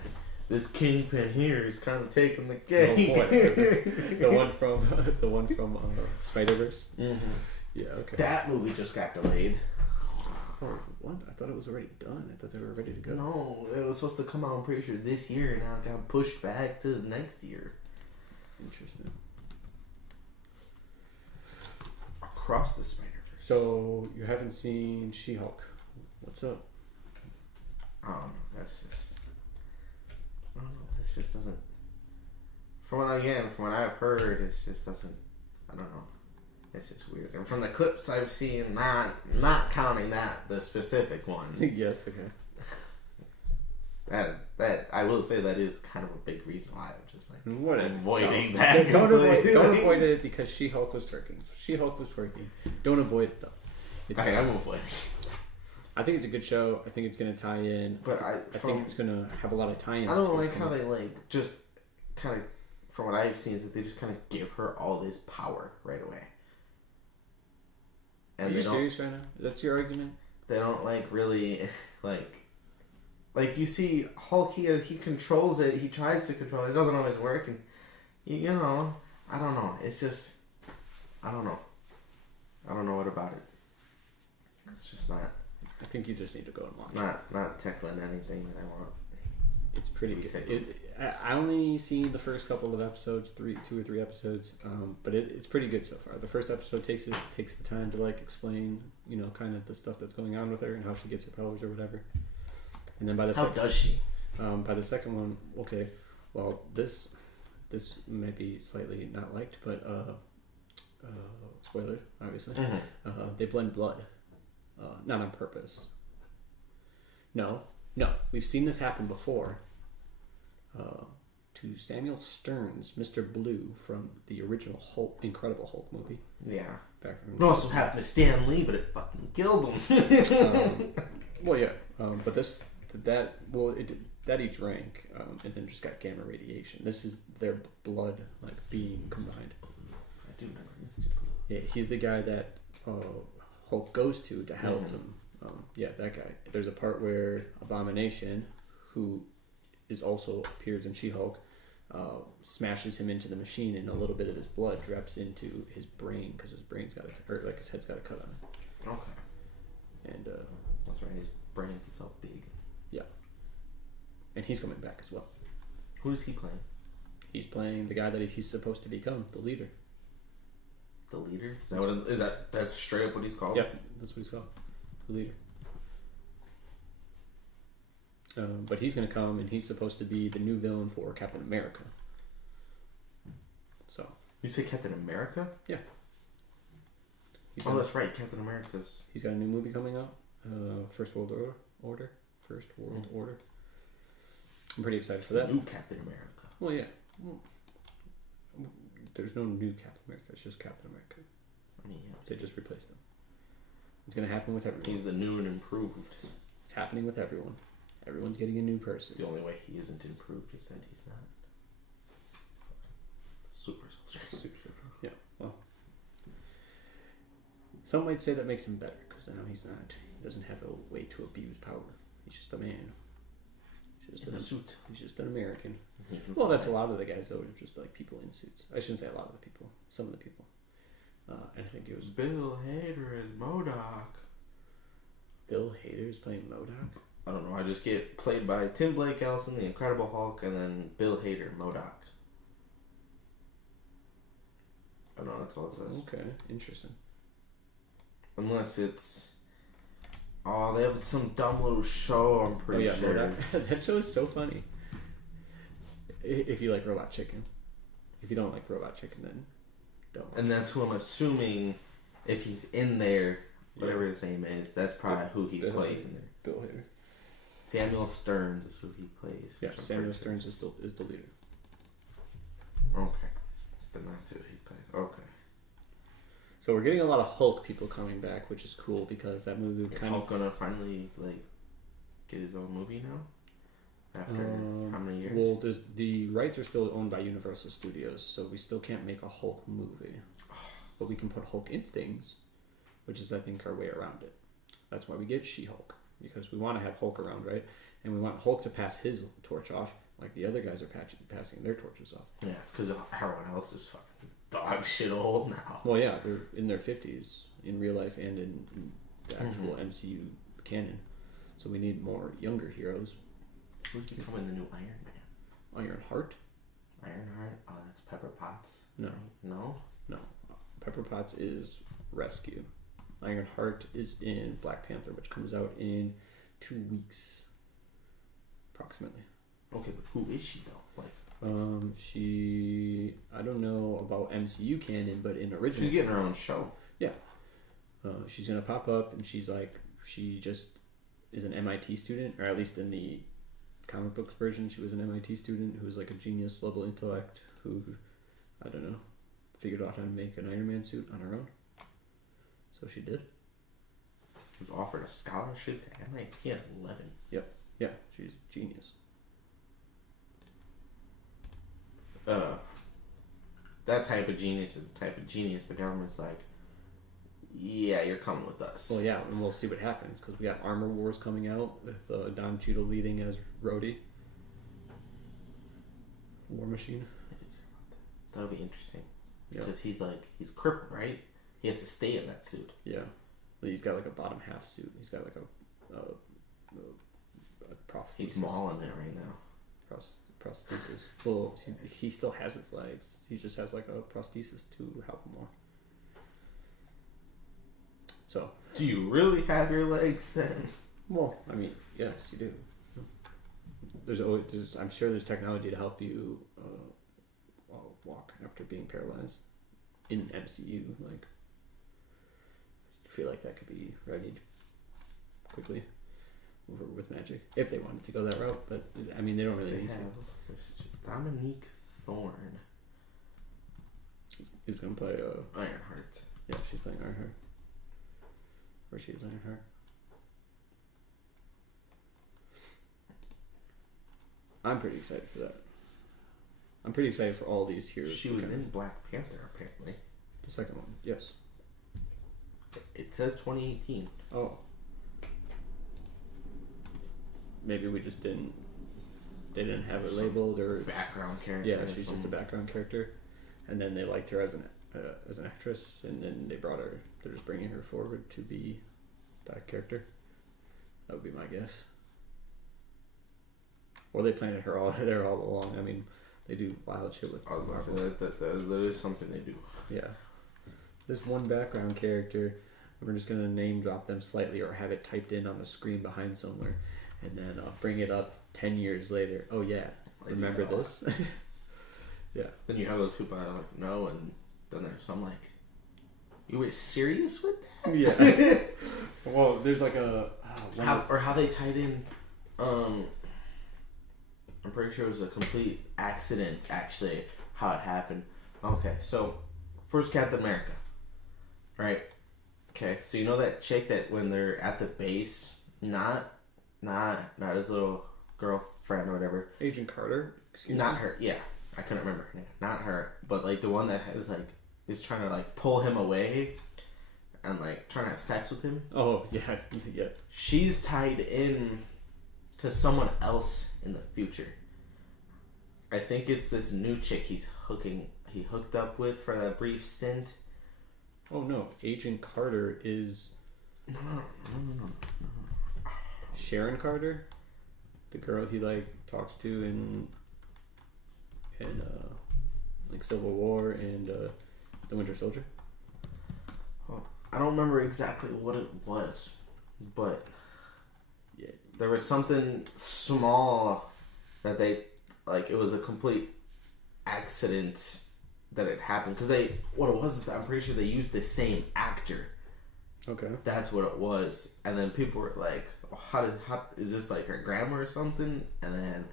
This Kingpin here is kind of taking the cake. Oh, boy. the one from Spider-Verse. Mm-hmm. Yeah, okay. That movie just got delayed. Oh, what? I thought it was already done. I thought they were ready to go. No, it was supposed to come out, I'm pretty sure, this year, and now it got pushed back to the next year. Interesting. Across the Spider-Verse. So, you haven't seen She-Hulk. What's up? That's just... I don't know, this just doesn't... From what I've heard, it just doesn't... I don't know. It's just weird. And from the clips I've seen, not counting the specific one. Yes, okay. That I will say that is kind of a big reason why I'm just like avoiding no. that. Don't avoid it because She-Hulk was twerking. She-Hulk was twerking. Don't avoid it though. I'm avoiding. I think it's a good show. I think it's gonna tie in. But I think it's gonna have a lot of tie-ins. I don't like how they just kind of, from what I've seen, is that they just kind of give her all this power right away. And Are you serious right now? That's your argument? They don't really like you see Hulk. He controls it. He tries to control it. It doesn't always work, and you know, I don't know. It's just I don't know. I don't know what about it. It's just not. I think you just need to go and watch. Not tickling anything that I want. It's pretty good. I only seen the first couple of episodes, 2 or 3 episodes, but it's pretty good so far. The first episode takes the time to explain, kind of the stuff that's going on with her and how she gets her powers or whatever. And then by the does she? By the second one, okay, well this might be slightly not liked, but spoiler, obviously. Mm-hmm. They blend blood, not on purpose. No, we've seen this happen before. To Samuel Stern's Mr. Blue from the original Incredible Hulk movie. Yeah. Back it also happened to Stan Lee, but it fucking killed him. Well, yeah, but that he drank, and then just got gamma radiation. This is their blood being combined. I do remember Mr. Blue. Yeah, he's the guy that Hulk goes to help him. Yeah, that guy. There's a part where Abomination, who also appears in She-Hulk, smashes him into the machine, and a little bit of his blood drops into his brain because his brain's got his head's got a cut on it. Okay. And that's right. His brain gets all big. Yeah. And he's coming back as well. Who is he playing? He's playing the guy that he's supposed to become, the leader. The leader? That's straight up what he's called? Yep, that's what he's called. The leader. But he's going to come, and he's supposed to be the new villain for Captain America. So. You say Captain America? Yeah. That's right. Captain America's. He's got a new movie coming out. First World Order. I'm pretty excited for that. New Captain America. Well, yeah. There's no new Captain America. It's just Captain America. I mean, yeah. They just replaced him. It's gonna happen with everyone. He's the new and improved. It's happening with everyone. Everyone's getting a new person. The only way he isn't improved is that he's not super soldier. Yeah. Well, some might say that makes him better because now he's not. He doesn't have a way to abuse power. He's just a man. He's just In a suit. He's just an American. He can Well, that's a lot of the guys though. Are just like people in suits. I shouldn't say a lot of the people. Some of the people. And I think it was Bill Hader as MODOK. Bill Hader's playing MODOK. I don't know. I just get played by Tim Blake Ellison, the Incredible Hulk, and then Bill Hader, MODOK. I don't know. That's all it says. Okay, interesting. Unless it's. Oh, they have some dumb little show, I'm pretty sure. MODOK. That show is so funny. If you like Robot Chicken. If you don't like Robot Chicken, then don't. And that's who I'm assuming, if he's in there, whatever his name is, that's probably who he plays in there. Bill Hader. Samuel Stearns is who he plays. Yeah, Samuel Stearns is the leader. Okay. Then that's who he plays. Okay. So we're getting a lot of Hulk people coming back, which is cool because that movie Is Hulk gonna finally get his own movie now? After how many years? Well, the rights are still owned by Universal Studios, so we still can't make a Hulk movie. But we can put Hulk in things, which is, I think, our way around it. That's why we get She-Hulk, because we want to have Hulk around, right? And we want Hulk to pass his torch off, like the other guys are passing their torches off. Yeah, it's because everyone else is fucking dog shit old now. Well, yeah, they're in their 50s in real life and in the actual MCU canon. So we need more younger heroes. Who's becoming the new Iron Man? Ironheart? Ironheart? Oh, that's Pepper Potts. No. No? No. Pepper Potts is Rescue. Ironheart is in Black Panther, which comes out in 2 weeks, approximately. Okay, but who is she though? She, I don't know about MCU canon, but in original, she's getting her own show. Yeah. She's gonna pop up, and she just is an MIT student, or at least in the comic books version, she was an MIT student who was like a genius level intellect who, I don't know, figured out how to make an Iron Man suit on her own. So she did. She was offered a scholarship to MIT at 11. Yep. Yeah, she's a genius. That type of genius is the type of genius the government's like, yeah, you're coming with us. Well, yeah, and we'll see what happens because we got Armor Wars coming out with Don Cheadle leading as Rhodey. War Machine. That'll be interesting. Yeah. Because he's crippled, right? He has to stay in that suit. Yeah. But he's got like a bottom half suit. He's got like a prosthesis. He's mauling it right now. Prosthesis. Well, he still has his legs. He just has like a prosthesis to help him more. So. Do you really have your legs then? Well, I mean, yes, you do. I'm sure there's technology to help you walk after being paralyzed in MCU. Like, I feel like that could be remedied quickly with magic if they wanted to go that route. But I mean, they don't really need to. Dominique Thorne is gonna play Ironheart. Yeah, she's playing Ironheart. Or she is Ironheart. I'm pretty excited for that. I'm pretty excited for all these heroes. She was in Black Panther, apparently. The second one, yes. It says 2018. Oh. Maybe we just didn't. They didn't have it labeled or background character. Yeah, she's just a background character, and then they liked her as an actress, and then they brought her. They're just bringing her forward to be that character. That would be my guess. Or they planted her all there all along. I mean, they do wild shit with Marvel. That is something they do. Yeah. This one background character, we're just going to name drop them slightly or have it typed in on the screen behind somewhere. And then bring it up 10 years later. Oh, yeah. Remember this? Yeah. Then you have those people that are like, no, and then there's some like, you were serious with that? Yeah. Well, there's like a... how they tied in... I'm pretty sure it was a complete accident, actually, how it happened. Okay, so, first Captain America, right? Okay, so you know that chick that when they're at the base, not his little girlfriend or whatever. Agent Carter. Excuse Not me. her. Yeah, I couldn't remember her name. Not her, but like the one that has like is trying to like pull him away, and like trying to have sex with him. Oh yeah, yeah. She's tied in to someone else in the future. I think it's this new chick he hooked up with for a brief stint. Oh no, Agent Carter is No. Sharon Carter, the girl he like talks to in like Civil War and the Winter Soldier. Oh, I don't remember exactly what it was, but Yeah. there was something small that they like. It was a complete accident that it happened because what it was is I'm pretty sure they used the same actor. Okay. That's what it was, and then people were like, how is this like her grandma or something? And then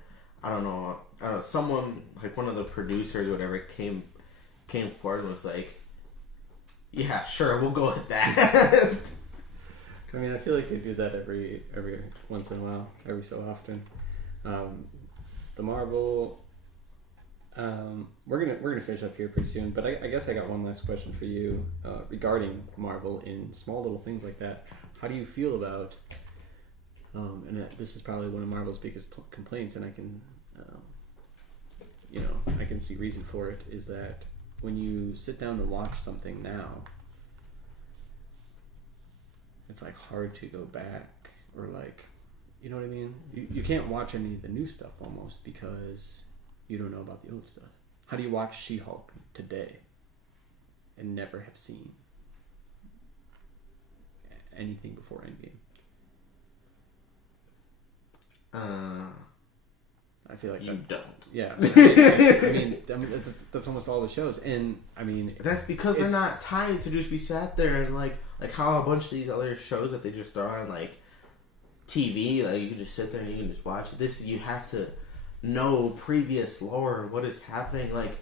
I don't know, someone like one of the producers or whatever came forward and was like, yeah, sure, we'll go with that. I mean, I feel like they do that every once in a while, every so often. The Marvel. We're gonna finish up here pretty soon, but I guess I got one last question for you regarding Marvel in small little things like that. How do you feel about? And this is probably one of Marvel's biggest complaints, and I can, I can see reason for it. Is that when you sit down to watch something now, it's like hard to go back or like, you know what I mean? You can't watch any of the new stuff almost because you don't know about the old stuff. How do you watch She-Hulk today and never have seen anything before Endgame? I feel like you don't. Yeah, I mean that's almost all the shows, and I mean that's because they're not tied to just be sat there and like how a bunch of these other shows that they just throw on like TV, like you can just sit there and you can just watch it. This you have to know previous lore, what is happening. Like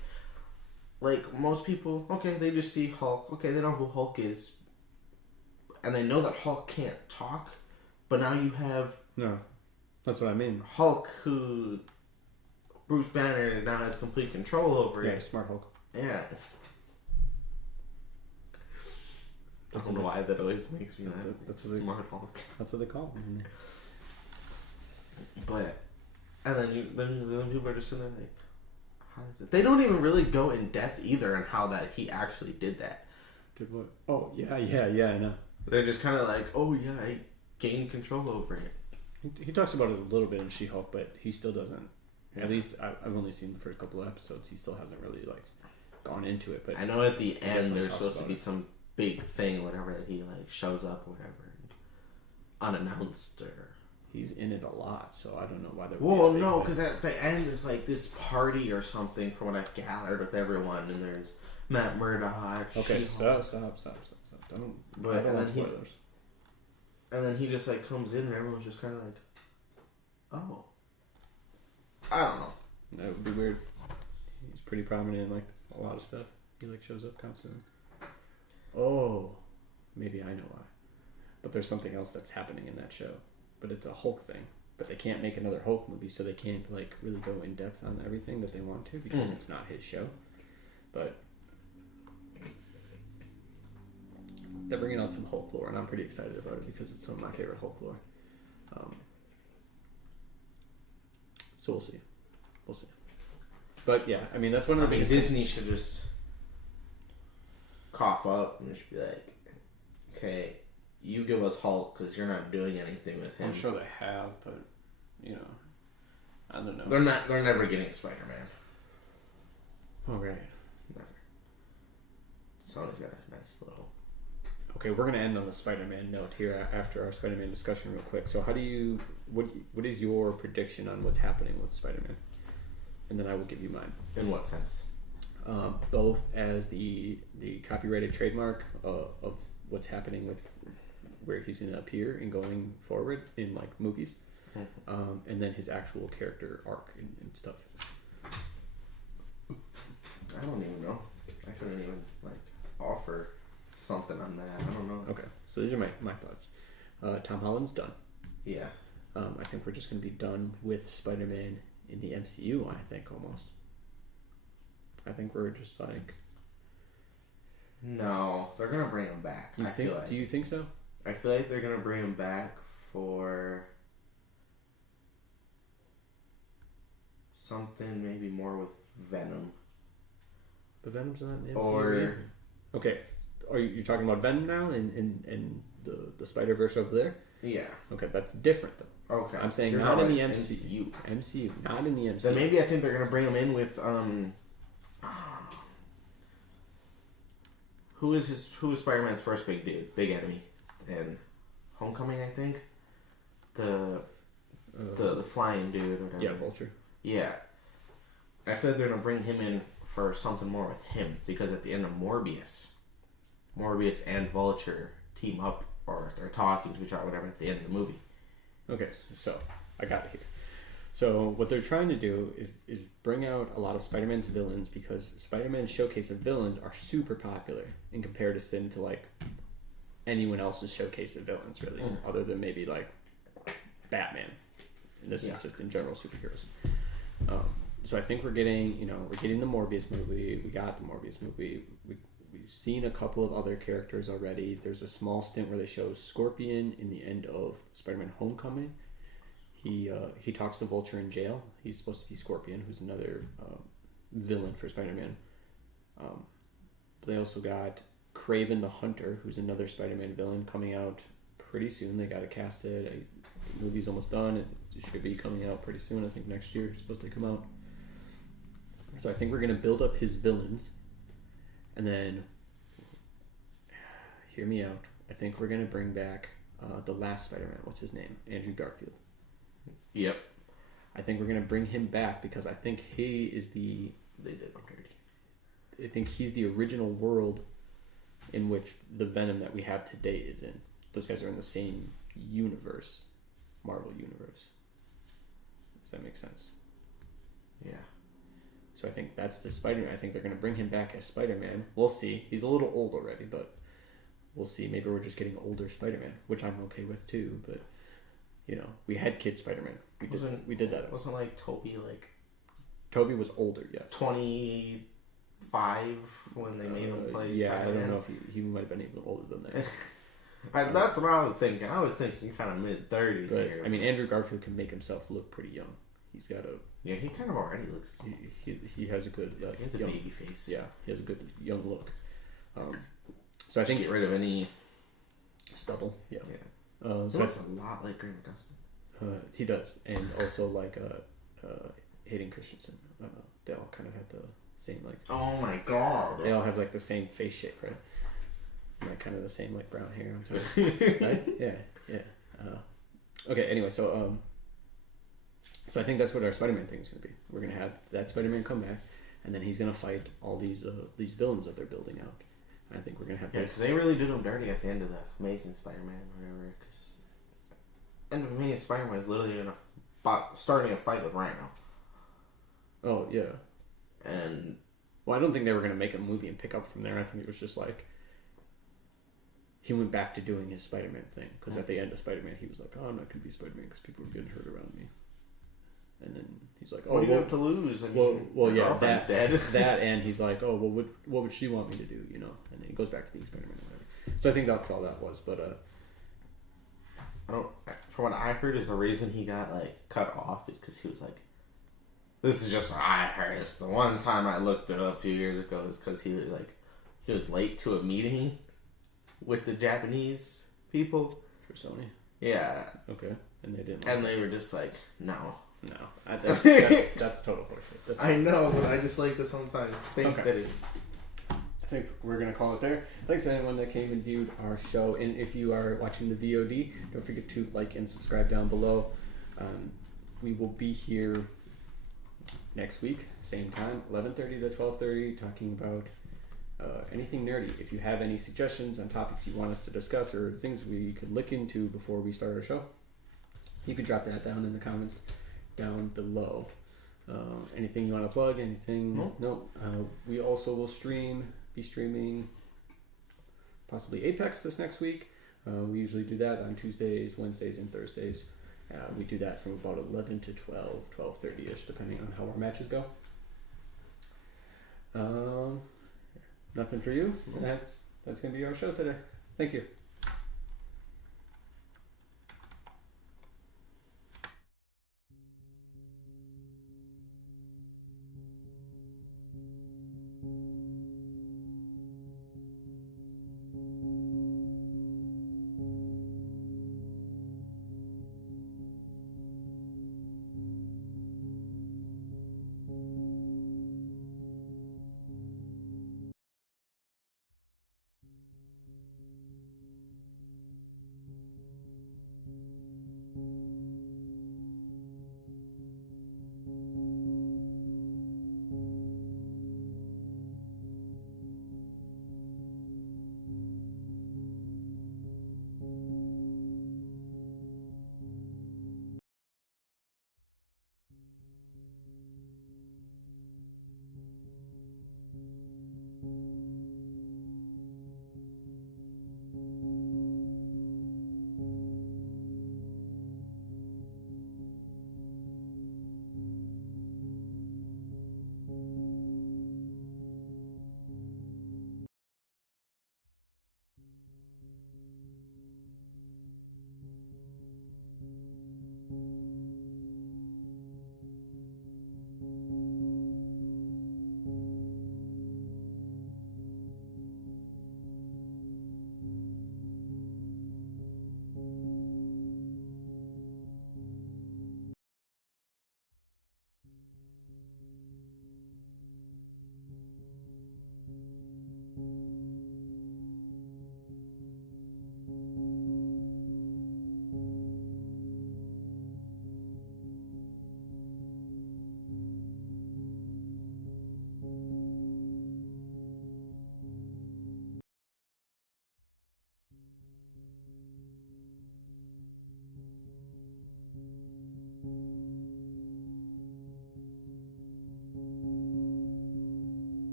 most people, okay, they just see Hulk. Okay, they know who Hulk is, and they know that Hulk can't talk. But now you have that's what I mean. Hulk, who Bruce Banner now has complete control over. Yeah, smart Hulk. Yeah. I don't know why that always makes me laugh. That's smart Hulk. That's what they call him. But and then people are just sitting there like, how is it? They don't even really go in depth either on how that he actually did that. Did what? Oh yeah, I know. They're just kind of like, oh yeah, I gained control over it. He talks about it a little bit in She-Hulk, but he still doesn't. Yeah. At least I've only seen the first couple of episodes. He still hasn't really like gone into it. But I know at the end there's supposed to be some big thing, whatever, that he like shows up, or whatever, unannounced, or he's in it a lot. So I don't know why they're. Well, no, because at the end there's like this party or something from what I've gathered with everyone, and there's Matt Murdock. Okay, stop. Don't. But I don't want spoilers. And then he just like comes in and everyone's just kind of like, oh, I don't know. That would be weird. He's pretty prominent in like a lot of stuff. He like shows up constantly. Oh, maybe I know why. But there's something else that's happening in that show. But it's a Hulk thing. But they can't make another Hulk movie, so they can't like really go in depth on everything that they want to because it's not his show. But they're bringing out some Hulk lore, and I'm pretty excited about it because it's some of my favorite Hulk lore. So we'll see. But yeah, I mean that's one of the biggest. Disney should just cough up and just be like, okay, you give us Hulk because you're not doing anything with him. I'm sure they have, but you know, I don't know. They're never getting Spider-Man. Oh right. Never. Sony's got a nice little. Okay, we're gonna end on the Spider-Man note here after our Spider-Man discussion real quick. So what is your prediction on what's happening with Spider-Man? And then I will give you mine. In what sense? Both as the copyrighted trademark of what's happening with where he's going to appear and going forward in like movies, and then his actual character arc and stuff. I don't even know. I couldn't even like offer something on that. I don't know. Okay, so these are my thoughts. Tom Holland's done. Yeah. I think we're just going to be done with Spider-Man in the MCU, I think, almost. I think we're just like... No, they're going to bring him back. You think? Feel like. Do you think so? I feel like they're going to bring him back for something maybe more with Venom. But Venom's not in the MCU Or... either. Okay, are you talking about Venom now in the Spider-Verse over there? Yeah. Okay, that's different though. Okay. I'm saying You're not in talking the about MCU. MCU, not in the MCU. Then maybe I think they're going to bring him in with... Who is Spider-Man's first big enemy? In Homecoming, I think? The flying dude or whatever. Yeah, Vulture. Yeah. I feel like they're going to bring him in for something more with him, because at the end of Morbius and Vulture team up, or they're talking to each other, whatever, at the end of the movie. Okay, so I got it here. So what they're trying to do is bring out a lot of Spider-Man's villains, because Spider-Man's showcase of villains are super popular in comparison to like anyone else's showcase of villains, really, other than maybe like Batman. And this is just in general superheroes. So I think we're getting the Morbius movie. We got the Morbius movie. We've seen a couple of other characters already. There's a small stint where they show Scorpion in the end of Spider-Man Homecoming. He talks to Vulture in jail. He's supposed to be Scorpion, who's another villain for Spider-Man. But they also got Kraven the Hunter, who's another Spider-Man villain, coming out pretty soon. They got to cast it. The movie's almost done. It should be coming out pretty soon. I think next year it's supposed to come out. So I think we're going to build up his villains. And then, hear me out, I think we're going to bring back the last Spider-Man. What's his name? Andrew Garfield. Yep. I think we're going to bring him back because I think he is the... They did him dirty. I think he's the original world in which the Venom that we have today is in. Those guys are in the same universe. Marvel universe. Does that make sense? Yeah. So I think that's the Spider-Man. I think they're going to bring him back as Spider-Man. We'll see. He's a little old already, but we'll see. Maybe we're just getting older Spider-Man, which I'm okay with too. But we had kid Spider-Man. We did that. Wasn't like Toby like Toby was older, yes. 25 when they made him play yeah, Spider-Man? I don't know if he might have been even older than that. That's what I was thinking. I was thinking kind of mid-30s here. I mean, Andrew Garfield can make himself look pretty young. He's got a... Yeah, he kind of already looks... He has a good... he has a baby face. Yeah, he has a good young look. So I think... Get rid of any... Stubble, yeah. He looks a lot like Graham Gustin. He does. And also like Hayden Christensen. They all kind of have the same like... Oh my god! They all have like the same face shape, right? Like kind of the same like brown hair. I'm sorry. Right? Yeah. Okay. Anyway, so I think that's what our Spider-Man thing is going to be. We're going to have that Spider-Man come back, and then he's going to fight all these villains that they're building out. And I think we're going to have. Yeah, because they really did him dirty at the end of the Amazing Spider-Man, or whatever. Because end of Amazing Spider-Man is literally starting a fight with Rhino. Oh yeah. And I don't think they were going to make a movie and pick up from there. I think it was just like. He went back to doing his Spider-Man thing. Because at the end of Spider-Man, he was like, I'm not going to be Spider-Man because people are getting hurt around me. And then he's like, what do you have to lose? I mean, well, yeah, girlfriend's dead. that, and he's like, what would she want me to do, And then he goes back to being Spider-Man or whatever. So I think that's all that was, but... from what I heard is the reason he got, cut off is because he was like, this is just what I heard. It's the one time I looked it up a few years ago is because he was late to a meeting with the Japanese people For Sony? Yeah. Okay. And they didn't. And they were just like, no. No. That's total horseshit. I know, but I just like to sometimes think that it's... I think we're going to call it there. Thanks to anyone that came and viewed our show. And if you are watching the VOD, don't forget to like and subscribe down below. We will be here next week, same time, 11:30 to 12:30, talking about anything nerdy. If you have any suggestions on topics you want us to discuss or things we could look into before we start our show, you can drop that down in the comments down below. Anything you want to plug? Anything? No. We also will be streaming possibly Apex this next week. We usually do that on Tuesdays, Wednesdays, and Thursdays. We do that from about 11 to 12, 12:30ish, depending on how our matches go. Nothing for you. That's gonna be our show today. Thank you.